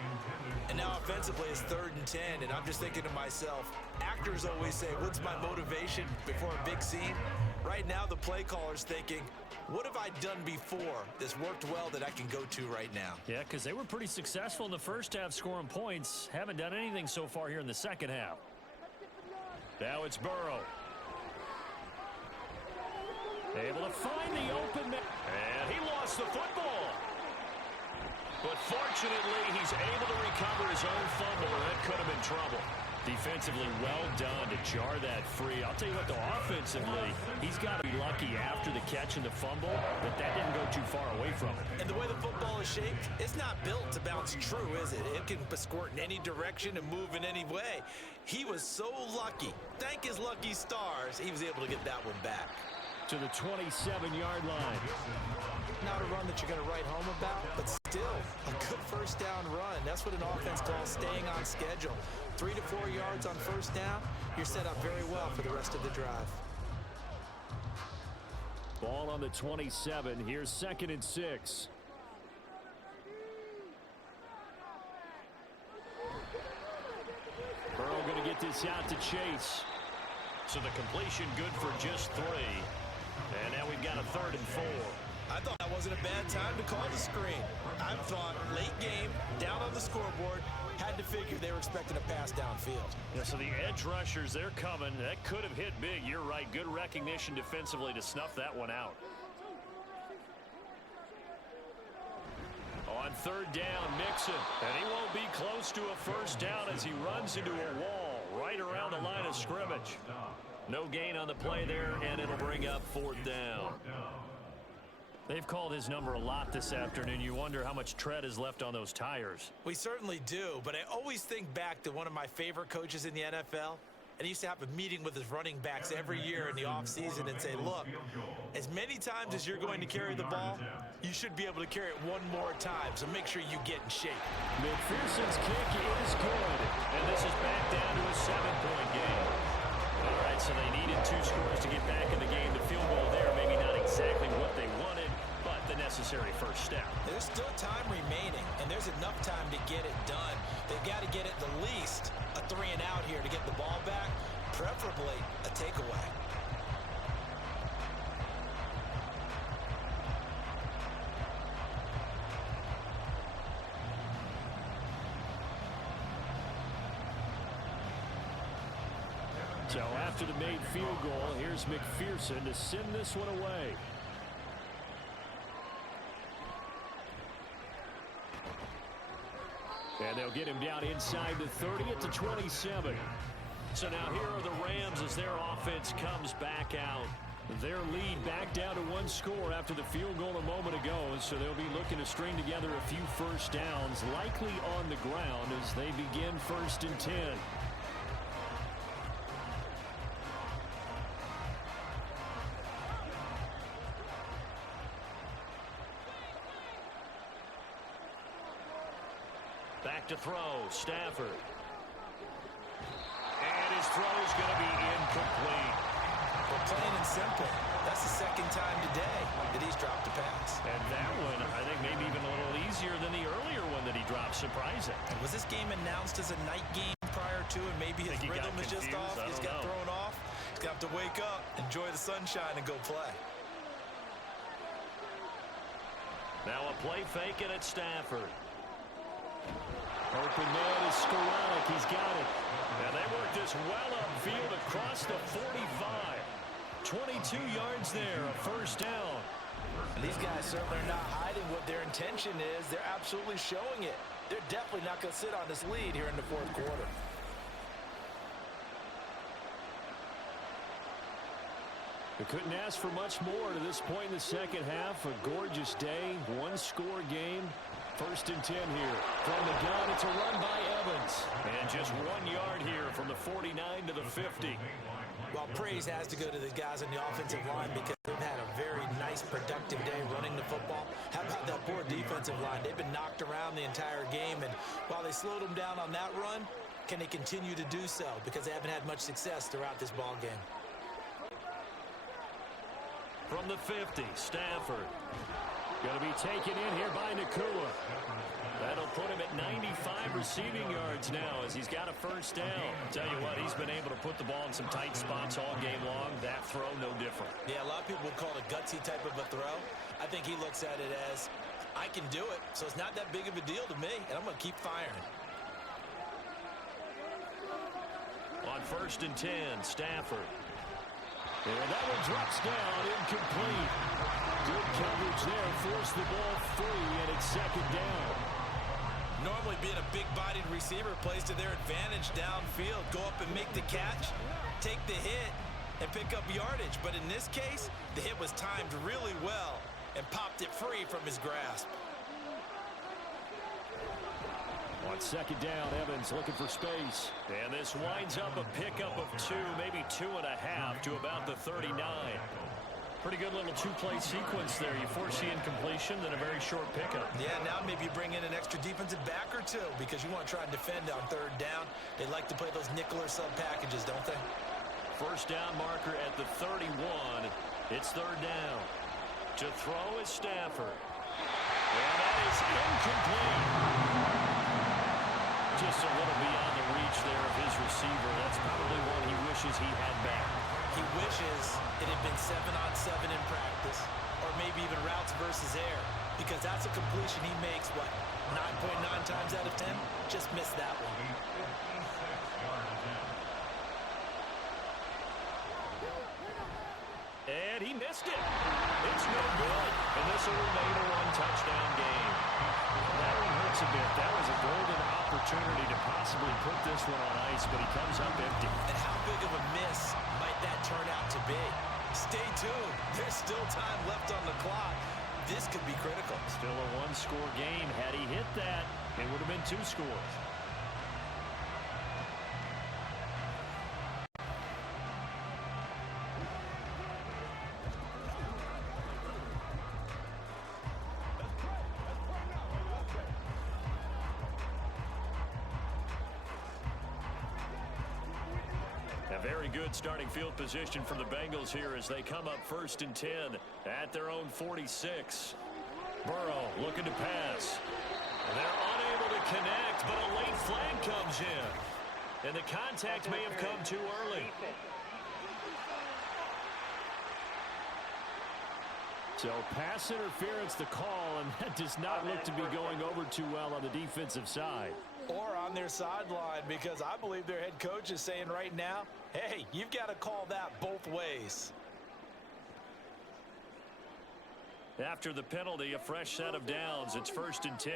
And now offensively it's 3rd and 10, and I'm just thinking to myself, actors always say, what's my motivation before a big scene? Right now the play caller's thinking, what have I done before that's worked well that I can go to right now? Yeah, because they were pretty successful in the first half scoring points. Haven't done anything so far here in the second half. Now it's Burrow. Able to find the open man. And he lost the football. But fortunately, he's able to recover his own fumble, or that could have been trouble. Defensively, well done to jar that free. I'll tell you what, though, offensively, he's got to be lucky after the catch and the fumble, but that didn't go too far away from him. And the way the football is shaped, it's not built to bounce true, is it? It can squirt in any direction and move in any way. He was so lucky. Thank his lucky stars, he was able to get that one back. To the 27-yard line. Not a run that you're going to write home about, but still a good first down run. That's what an offense calls staying on schedule. 3 to 4 yards on first down, you're set up very well for the rest of the drive. Ball on the 27. Here's 2nd and 6. Burrow going to get this out to Chase. So the completion good for just 3. And now we've got a 3rd and 4. I thought that wasn't a bad time to call the screen. I thought late game, down on the scoreboard, had to figure they were expecting a pass downfield. Yeah, so the edge rushers, they're coming. That could have hit big. You're right. Good recognition defensively to snuff that one out. On 3rd down, Mixon. And he won't be close to a first down as he runs into a wall right around the line of scrimmage. No gain on the play there, and it'll bring up 4th down. They've called his number a lot this afternoon. You wonder how much tread is left on those tires. We certainly do, but I always think back to one of my favorite coaches in the NFL. And he used to have a meeting with his running backs every year in the offseason and say, look, as many times as you're going to carry the ball, you should be able to carry it one more time, so make sure you get in shape. McPherson's kick is good, and this is back down to a 7-point game. All right, so they needed 2 scores to get back in the game. The field goal there, maybe not exactly what they wanted, but the necessary first step. There's still time remaining, and there's enough time to get it done. They've got to get at the least a 3 and out here to get the ball back, preferably a takeaway. So after the made field goal, here's McPherson to send this one away. And they'll get him down inside the 30 at the 27. So now here are the Rams as their offense comes back out. Their lead back down to 1 score after the field goal a moment ago. So they'll be looking to string together a few first downs, likely on the ground as they begin 1st and 10. Back to throw, Stafford. And his throw is going to be incomplete. Well, plain and simple, that's the 2nd time today that he's dropped a pass. And that one, I think, maybe even a little easier than the earlier one that he dropped. Surprising. Was this game announced as a night game prior to, and maybe his rhythm is just off? He's got thrown off. He's going to have to wake up, enjoy the sunshine, and go play. Now a play fake, and it's Stafford. Open man is Skoranek. He's got it. And they work this well upfield across the 45. 22 yards there, a first down. These guys certainly are not hiding what their intention is. They're absolutely showing it. They're definitely not going to sit on this lead here in the fourth quarter. They couldn't ask for much more to this point in the second half. A gorgeous day, one-score game. 1st and 10 here. From the gun, it's a run by Evans. And just 1 yard here from the 49 to the 50. Well, praise has to go to the guys on the offensive line because they've had a very nice, productive day running the football. How about that poor defensive line? They've been knocked around the entire game, and while they slowed them down on that run, can they continue to do so? Because they haven't had much success throughout this ball game. From the 50, Stafford. Going to be taken in here by Nakua. That'll put him at 95 receiving yards now as he's got a first down. Tell you what, he's been able to put the ball in some tight spots all game long. That throw, no different. Yeah, a lot of people would call it a gutsy type of a throw. I think he looks at it as, I can do it, so it's not that big of a deal to me, and I'm going to keep firing. On 1st and 10, Stafford. And that one drops down, incomplete. Good coverage there, forced the ball free, and it's 2nd down. Normally being a big-bodied receiver plays to their advantage downfield. Go up and make the catch, take the hit, and pick up yardage. But in this case, the hit was timed really well and popped it free from his grasp. On 2nd down, Evans looking for space. And this winds up a pickup of 2, maybe 2.5 to about the 39. Pretty good little two-play sequence there. You force the incompletion, then a very short pickup. Yeah, now maybe you bring in an extra defensive back or two because you want to try and defend on 3rd down. They like to play those nickel or sub packages, don't they? First down marker at the 31. It's 3rd down. To throw is Stafford. And that is incomplete. Just a little beyond the reach there of his receiver. That's probably one he wishes he had back. He wishes it had been 7-on-7 in practice, or maybe even routes versus air, because that's a completion he makes, what, 9.9 times out of 10? Just missed that one. And he missed it. It's no good. And this will remain a one-touchdown game. That one hurts a bit. That was a golden opportunity to possibly put this one on ice, but he comes up empty. And how big of a miss might that turn out to be? Stay tuned. There's still time left on the clock. This could be critical. Still a one-score game. Had he hit that, it would have been 2 scores. Very good starting field position for the Bengals here as they come up 1st and 10 at their own 46. Burrow looking to pass. And they're unable to connect, but a late flag comes in. And the contact may have come too early. So pass interference the call, and that does not look to be going over too well on the defensive side. Or on their sideline, because I believe their head coach is saying right now, hey, you've got to call that both ways. After the penalty, a fresh set of downs. It's 1st and 10.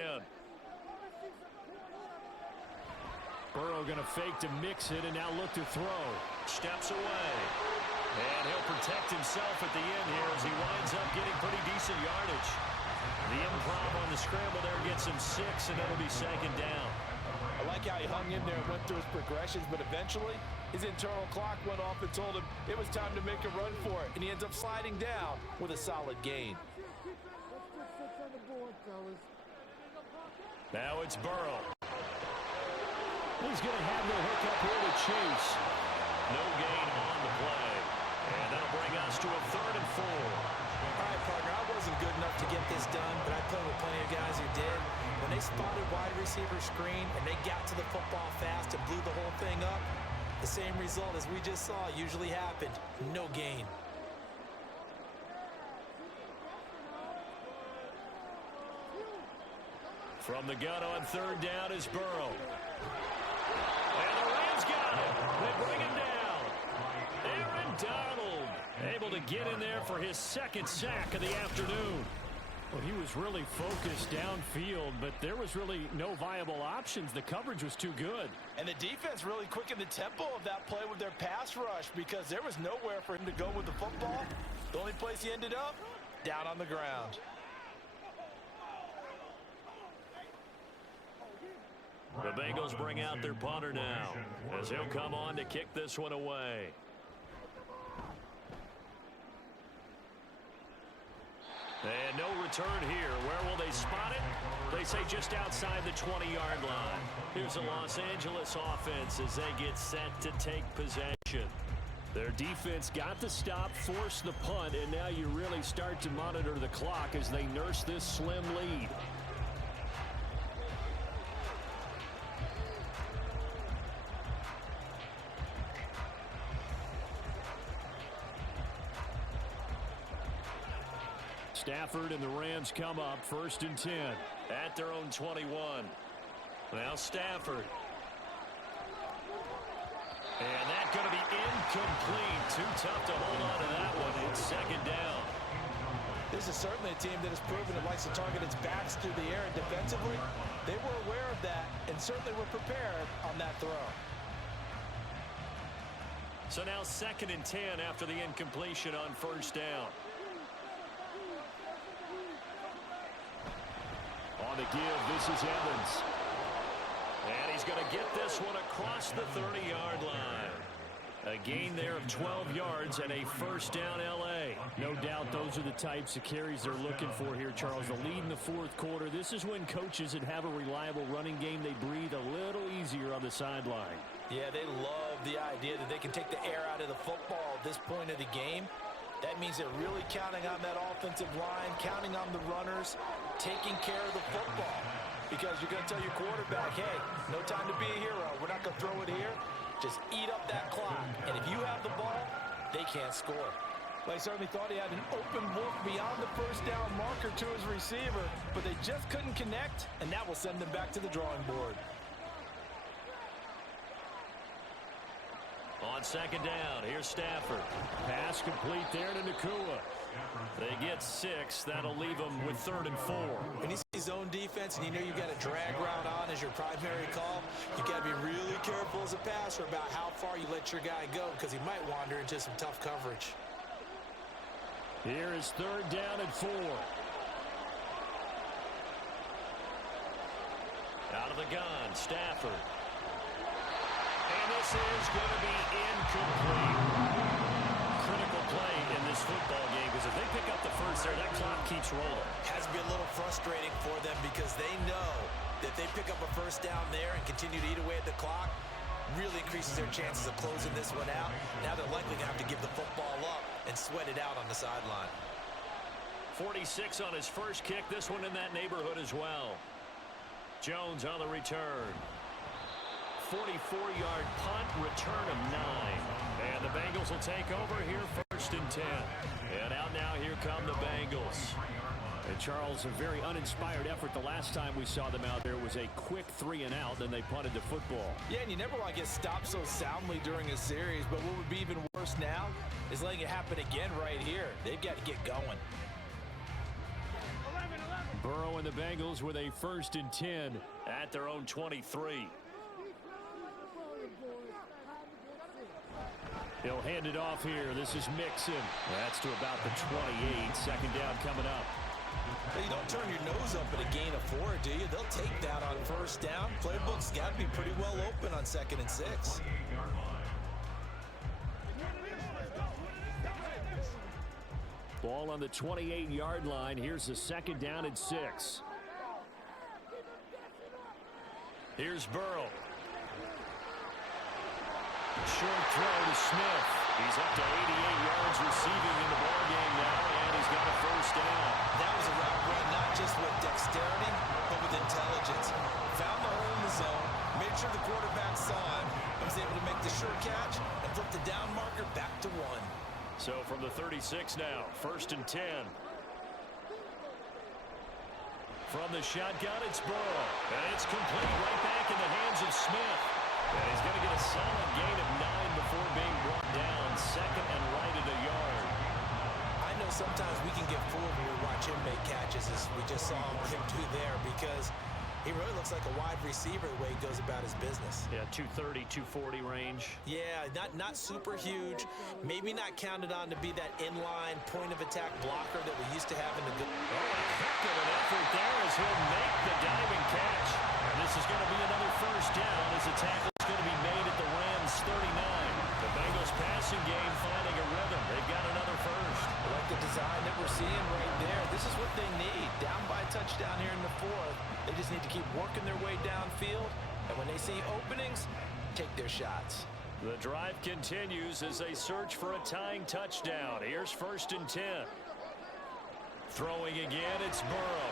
Burrow going to fake to mix it and now look to throw. Steps away. And he'll protect himself at the end here as he winds up getting pretty decent yardage. The improv on the scramble there gets him 6, and it'll be 2nd down. I like how he hung in there and went through his progressions, but eventually his internal clock went off and told him it was time to make a run for it, and he ends up sliding down with a solid gain. Now it's Burrow. He's going to have no hookup here to chase. No gain on the play. And that'll bring us to a 3rd and 4. All right, partner, I wasn't good enough to get this done, but I played with plenty of guys who did. When they spotted wide receiver screen and they got to the football fast and blew the whole thing up, the same result as we just saw usually happened. No gain. From the gun on 3rd down is Burrow. And the Rams got him. They bring him down. Aaron Donald able to get in there for his second sack of the afternoon. Well, he was really focused downfield, but there was really no viable options. The coverage was too good. And the defense really quickened the tempo of that play with their pass rush because there was nowhere for him to go with the football. The only place he ended up, down on the ground. The Bengals bring out their punter now as he'll come on to kick this one away. And no return here. Where will they spot it? They say just outside the 20-yard line. Here's a Los Angeles offense as they get set to take possession. Their defense got the stop, forced the punt, and now you really start to monitor the clock as they nurse this slim lead. Stafford and the Rams come up 1st and 10 at their own 21. Now Stafford. And that's going to be incomplete. Too tough to hold on to that one. It's 2nd down. This is certainly a team that has proven it likes to target its backs through the air, and defensively, they were aware of that and certainly were prepared on that throw. So now 2nd and 10 after the incompletion on 1st down. On the give, this is Evans. And he's going to get this one across the 30-yard line. A gain there of 12 yards and a 1st down L.A. No doubt those are the types of carries they're looking for here, Charles. The lead in the 4th quarter. This is when coaches that have a reliable running game, they breathe a little easier on the sideline. Yeah, they love the idea that they can take the air out of the football at this point of the game. That means they're really counting on that offensive line, counting on the runners, taking care of the football. Because you're going to tell your quarterback, hey, no time to be a hero. We're not going to throw it here. Just eat up that clock. And if you have the ball, they can't score. Well, I certainly thought he had an open look beyond the 1st down marker to his receiver, but they just couldn't connect, and that will send them back to the drawing board. On 2nd down, here's Stafford. Pass complete there to Nakua. They get 6. That'll leave them with 3rd and 4. When you see zone defense and you know you've got a drag route on as your primary call, you've got to be really careful as a passer about how far you let your guy go because he might wander into some tough coverage. Here is 3rd down and 4. Out of the gun, Stafford. And this is going to be incomplete. Critical play in this football game because if they pick up the first there, that clock keeps rolling. Has to be a little frustrating for them because they know that they pick up a 1st down there and continue to eat away at the clock, really increases their chances of closing this one out. Now they're likely going to have to give the football up and sweat it out on the sideline. 46 on his first kick. This one in that neighborhood as well. Jones on the return. 44-yard punt, return of 9. And the Bengals will take over here 1st and 10. And out now, here come the Bengals. And Charles, a very uninspired effort. The last time we saw them out there was a quick 3-and-out, then they punted the football. Yeah, and you never want to get stopped so soundly during a series, but what would be even worse now is letting it happen again right here. They've got to get going. Burrow and the Bengals with a 1st and 10 at their own 23. He'll hand it off here. This is Mixon. That's to about the 28. 2nd down coming up. You don't turn your nose up at a gain of 4, do you? They'll take that on 1st down. Playbook's got to be pretty well open on 2nd and 6. Ball on the 28-yard line. Here's the 2nd down and 6. Here's Burrow. Short throw to Smith. He's up to 88 yards receiving in the ballgame now, and he's got a 1st down. That was a route run not just with dexterity, but with intelligence. Found the hole in the zone, made sure the quarterback saw him, and was able to make the sure catch and flip the down marker back to 1. So from the 36 now, 1st and 10. From the shotgun, it's Burrow. And it's complete right back in the hands of Smith. And he's going to get a solid gain of 9 before being brought down. Second and right at a yard. I know sometimes we can get fooled when we watch him make catches, as we just saw him do there, because he really looks like a wide receiver the way he goes about his business. Yeah, 230, 240 range. Yeah, not super huge. Maybe not counted on to be that inline point-of-attack blocker that we used to have in the good. Oh, a heck of an effort there as he'll make the diving catch. And this is going to be another first down as the tackle is going to be made at the Rams 39. The Bengals passing game finding a rhythm. They've got another first. I like the design that we're seeing right there. This is what they need. Down by a touchdown here in the fourth. They just need to keep working their way downfield. And when they see openings, take their shots. The drive continues as they search for a tying touchdown. Here's 1st and 10. Throwing again, it's Burrow.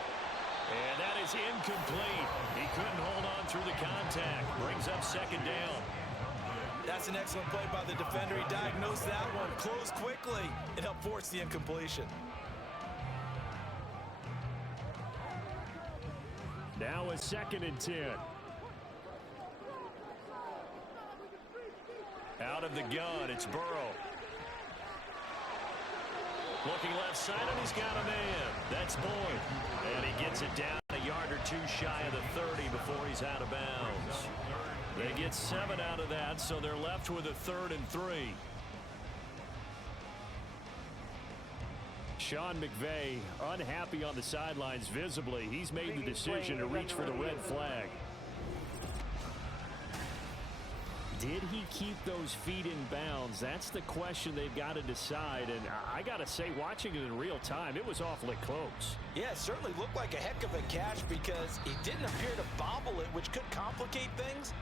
And that is incomplete. He couldn't hold on through the contact. Brings up 2nd down. That's an excellent play by the defender. He diagnosed that one, closed quickly, and helped force the incompletion. Now a 2nd and 10. Out of the gun, it's Burrow. Looking left side, and he's got a man. That's Boyd. And he gets it down a yard or two shy of the 30 before he's out of bounds. They get 7 out of that, so they're left with a 3rd and 3. Sean McVay unhappy on the sidelines visibly. He's made the decision to reach for the red flag. Did he keep those feet in bounds? That's the question they've got to decide. And I got to say, watching it in real time, it was awfully close. Yeah, it certainly looked like a heck of a catch because he didn't appear to bobble it, which could complicate things.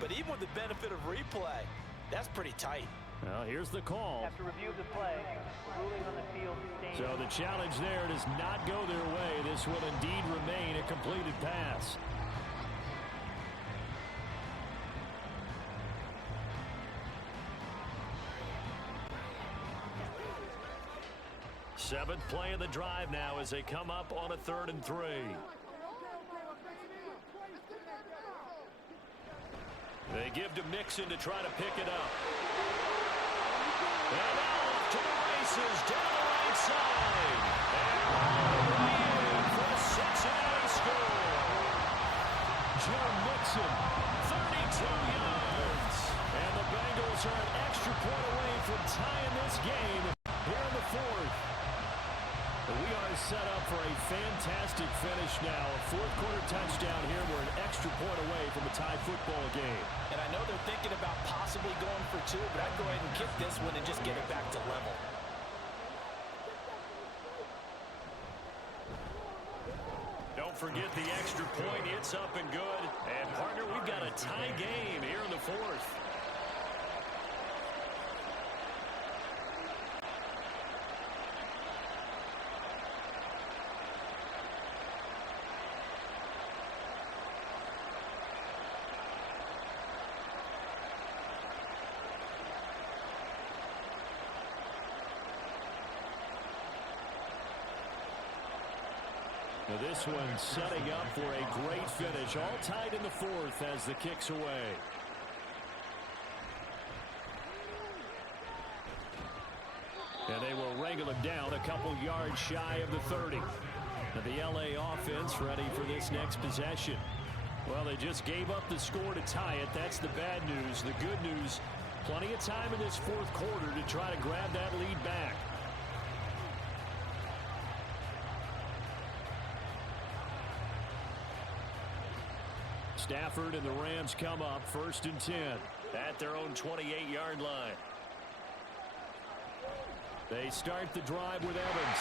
But even with the benefit of replay, that's pretty tight. Well, here's the call. After review of the play, ruling on the field. So the challenge there does not go their way. This will indeed remain a completed pass. Seventh play of the drive now as they come up on a 3rd and 3. They give to Mixon to try to pick it up. And now off to the races down the right side. And all the way in for the Cincinnati score. Joe Mixon, 32 yards. And the Bengals are an extra point away from tying this game here in the 4th. We are set up for a fantastic finish now. A 4th-quarter touchdown here. We're an extra point away from a tie football game. And I know they're thinking about possibly going for 2, but I'd go ahead and kick this one and just get it back to level. Don't forget the extra point. It's up and good. And, partner, we've got a tie game here in the 4th. Now this one setting up for a great finish. All tied in the 4th as the kick's away. And they will wrangle him down a couple yards shy of the 30. Now the LA offense ready for this next possession. Well, they just gave up the score to tie it. That's the bad news. The good news, plenty of time in this 4th quarter to try to grab that lead back. Stafford and the Rams come up 1st and 10 at their own 28-yard line. They start the drive with Evans.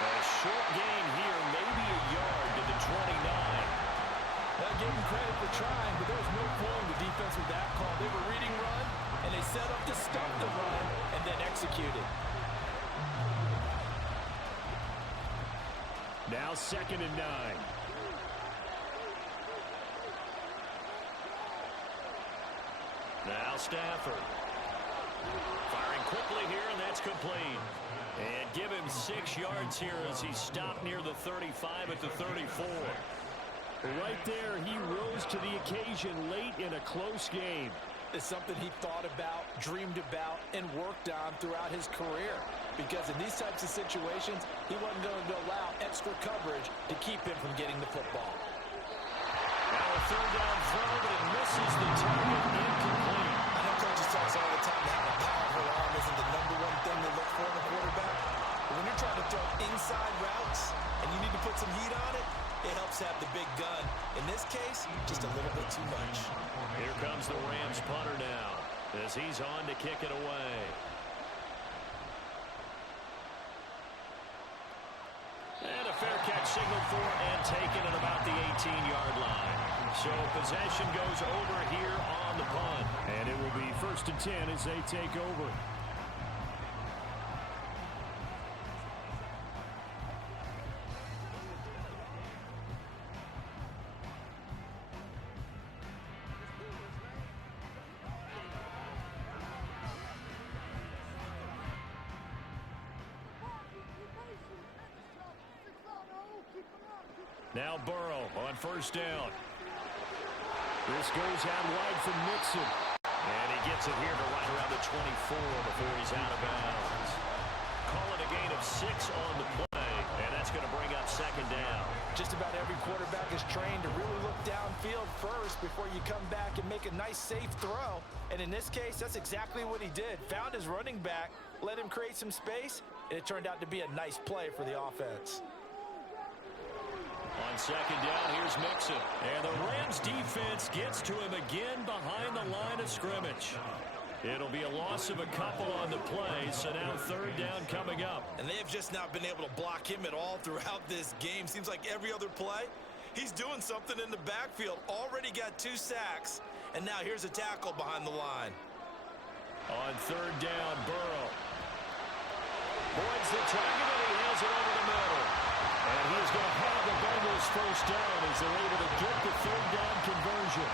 A short gain here, maybe a yard to the 29. I give them credit for trying, but there was no fooling the defense with that call. They were reading run, and they set up to stop the run and then executed. Now 2nd and 9. Now Stafford. Firing quickly here, and that's complete. And give him 6 yards here as he stopped near the 35 at the 34. Right there, he rose to the occasion late in a close game. is something he thought about, dreamed about, and worked on throughout his career. Because in these types of situations, he wasn't going to allow extra coverage to keep him from getting the football. Now a third down throw, but it misses the target, incomplete. I know coaches tell us all the time that having a powerful arm isn't the number one thing they look for in a quarterback. But when you're trying to throw inside routes and you need to put some heat on it, it helps have the big gun. In this case, just a little bit too much. Here comes the Rams punter now as he's on to kick it away. And a fair catch signaled for and taken at about the 18-yard line. So possession goes over here on the punt. And it will be 1st and 10 as they take over. Now Burrow on 1st down. This goes out wide from Mixon. And he gets it here to right around the 24 before he's out of bounds. Call it a gain of 6 on the play, and that's going to bring up 2nd down. Just about every quarterback is trained to really look downfield first before you come back and make a nice, safe throw. And in this case, that's exactly what he did. Found his running back, let him create some space, and it turned out to be a nice play for the offense. On 2nd down, here's Mixon. And the Rams defense gets to him again behind the line of scrimmage. It'll be a loss of a couple on the play, so now 3rd down coming up. And they have just not been able to block him at all throughout this game. Seems like every other play, he's doing something in the backfield. Already got 2 sacks, and now here's a tackle behind the line. On 3rd down, Burrow. Boyd's the target, and he has it over the middle. And he's going to have the Bengals 1st down as they're able to get the 3rd down conversion.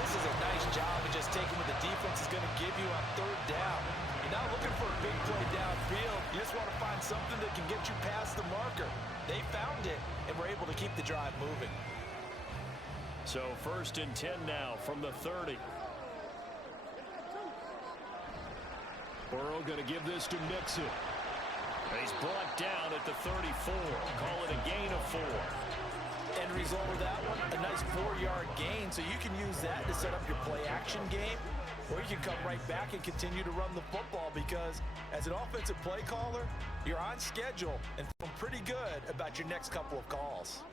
This is a nice job of just taking what the defense is going to give you on 3rd down. You're not looking for a big play downfield. You just want to find something that can get you past the marker. They found it, and were able to keep the drive moving. So 1st and 10 now from the 30. Burrow going to give this to Mixon. And he's brought down at the 34. Call it a gain of 4. End result of that one, a nice 4-yard gain. So you can use that to set up your play-action game, or you can come right back and continue to run the football because as an offensive play caller, you're on schedule and feeling pretty good about your next couple of calls.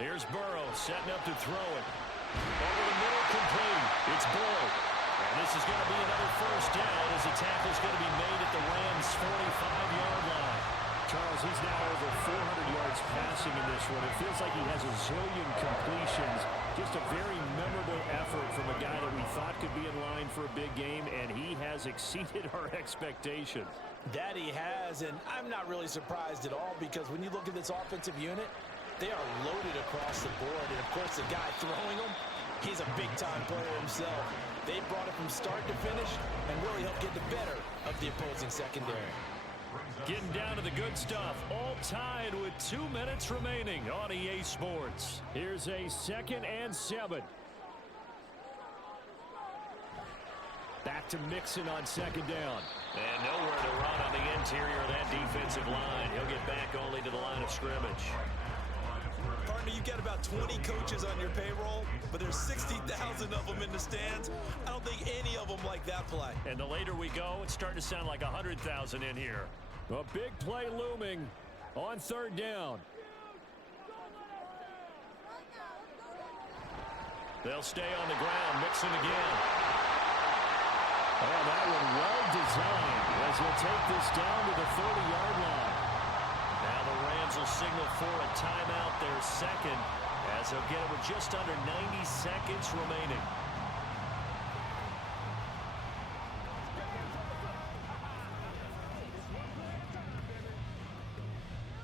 Here's Burrow setting up to throw it. Over the middle, complete. It's Boyd. And this is going to be another 1st down as the tackle's going to be made at the Rams' 45-yard line. Charles, he's now over 400 yards passing in this one. It feels like he has a zillion completions. Just a very memorable effort from a guy that we thought could be in line for a big game, and he has exceeded our expectations. That he has, and I'm not really surprised at all because when you look at this offensive unit, they are loaded across the board. And, of course, the guy throwing them, he's a big-time player himself. They brought it from start to finish and really helped get the better of the opposing secondary. Getting down to the good stuff. All tied with 2 minutes remaining on EA Sports. Here's a 2nd and 7. Back to Mixon on 2nd down. And nowhere to run on the interior of that defensive line. He'll get back only to the line of scrimmage. Partner, you got about 20 coaches on your payroll, but there's 60,000 of them in the stands. I don't think any of them like that play. And the later we go, it's starting to sound like 100,000 in here. A big play looming on 3rd down. They'll stay on the ground. Mixon again. Oh, that one well designed as he'll take this down to the 30-yard line. Now the Rams will signal for a timeout, their 2nd, as they'll get it with just under 90 seconds remaining.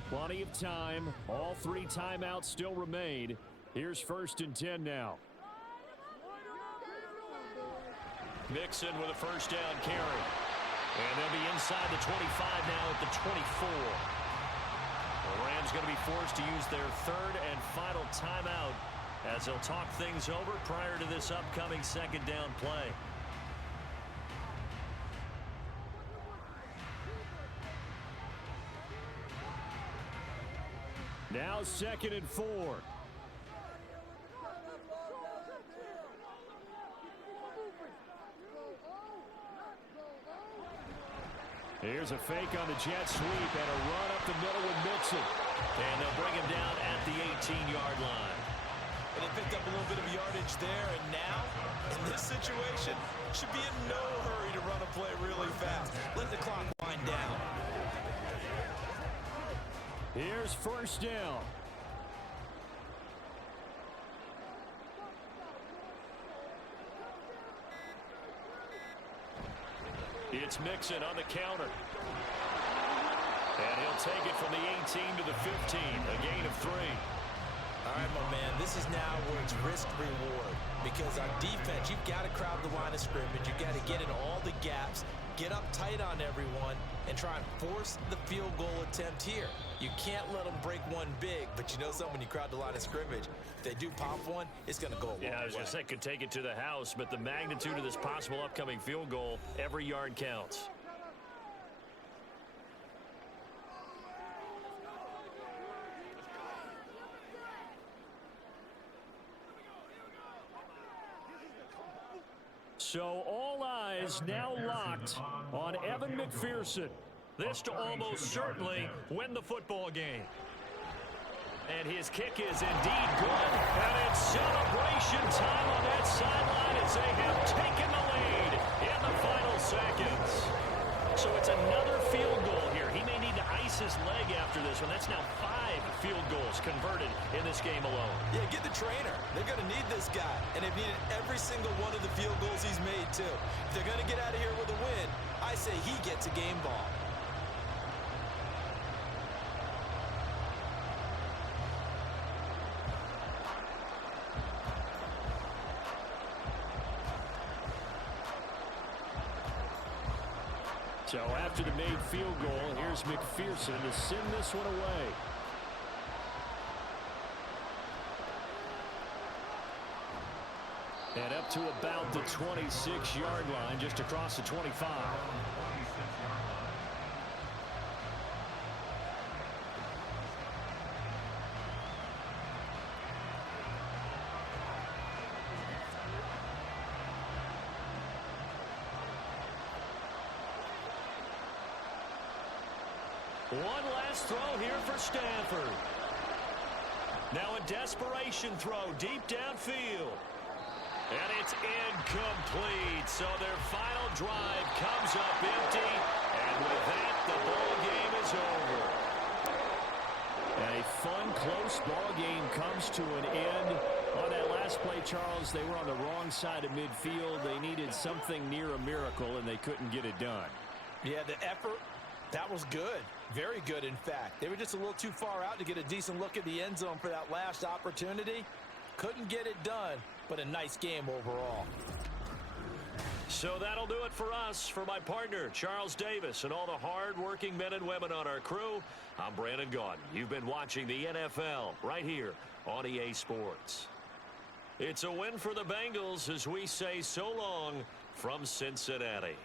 Plenty of time. All 3 timeouts still remain. Here's 1st and 10 now. Mixon with a 1st down carry. And they'll be inside the 25 now at the 24. The Rams going to be forced to use their 3rd and final timeout as they'll talk things over prior to this upcoming second down play. Now 2nd and 4. Here's a fake on the jet sweep and a run up the middle with Mixon. And they'll bring him down at the 18-yard line. And they picked up a little bit of yardage there, and now, in this situation, should be in no hurry to run a play really fast. Let the clock wind down. Here's 1st down. It's Mixon on the counter. And he'll take it from the 18 to the 15, a gain of 3. All right, my man, this is now where it's risk-reward. Because on defense, you've got to crowd the line of scrimmage. You've got to get in all the gaps, get up tight on everyone, and try and force the field goal attempt here. You can't let them break one big, but you know something, when you crowd the line of scrimmage, if they do pop one, it's going to go a long way. Yeah, I was going to say, could take it to the house, but the magnitude of this possible upcoming field goal, every yard counts. So all eyes now locked on Evan McPherson. This to almost certainly win the football game. And his kick is indeed good. And it's celebration time on that sideline as they have taken the lead in the final seconds. So it's another field goal here. He may need to ice his leg after this one. That's now 5 field goals converted in this game alone. Yeah, get the trainer. They're going to need this guy. And they've needed every single one of the field goals he's made, too. If they're going to get out of here with a win, I say he gets a game ball. So after the made field goal, here's McPherson to send this one away. And up to about the 26-yard line, just across the 25. One last throw here for Stanford. Now a desperation throw deep downfield. And it's incomplete. So their final drive comes up empty. And with that, the ball game is over. And a fun, close ball game comes to an end. On that last play, Charles, they were on the wrong side of midfield. They needed something near a miracle, and they couldn't get it done. Yeah, the effort, that was good. Very good, in fact. They were just a little too far out to get a decent look at the end zone for that last opportunity. Couldn't get it done, but a nice game overall. So that'll do it for us. For my partner, Charles Davis, and all the hard-working men and women on our crew, I'm Brandon Gaudin. You've been watching the NFL right here on EA Sports. It's a win for the Bengals as we say so long from Cincinnati.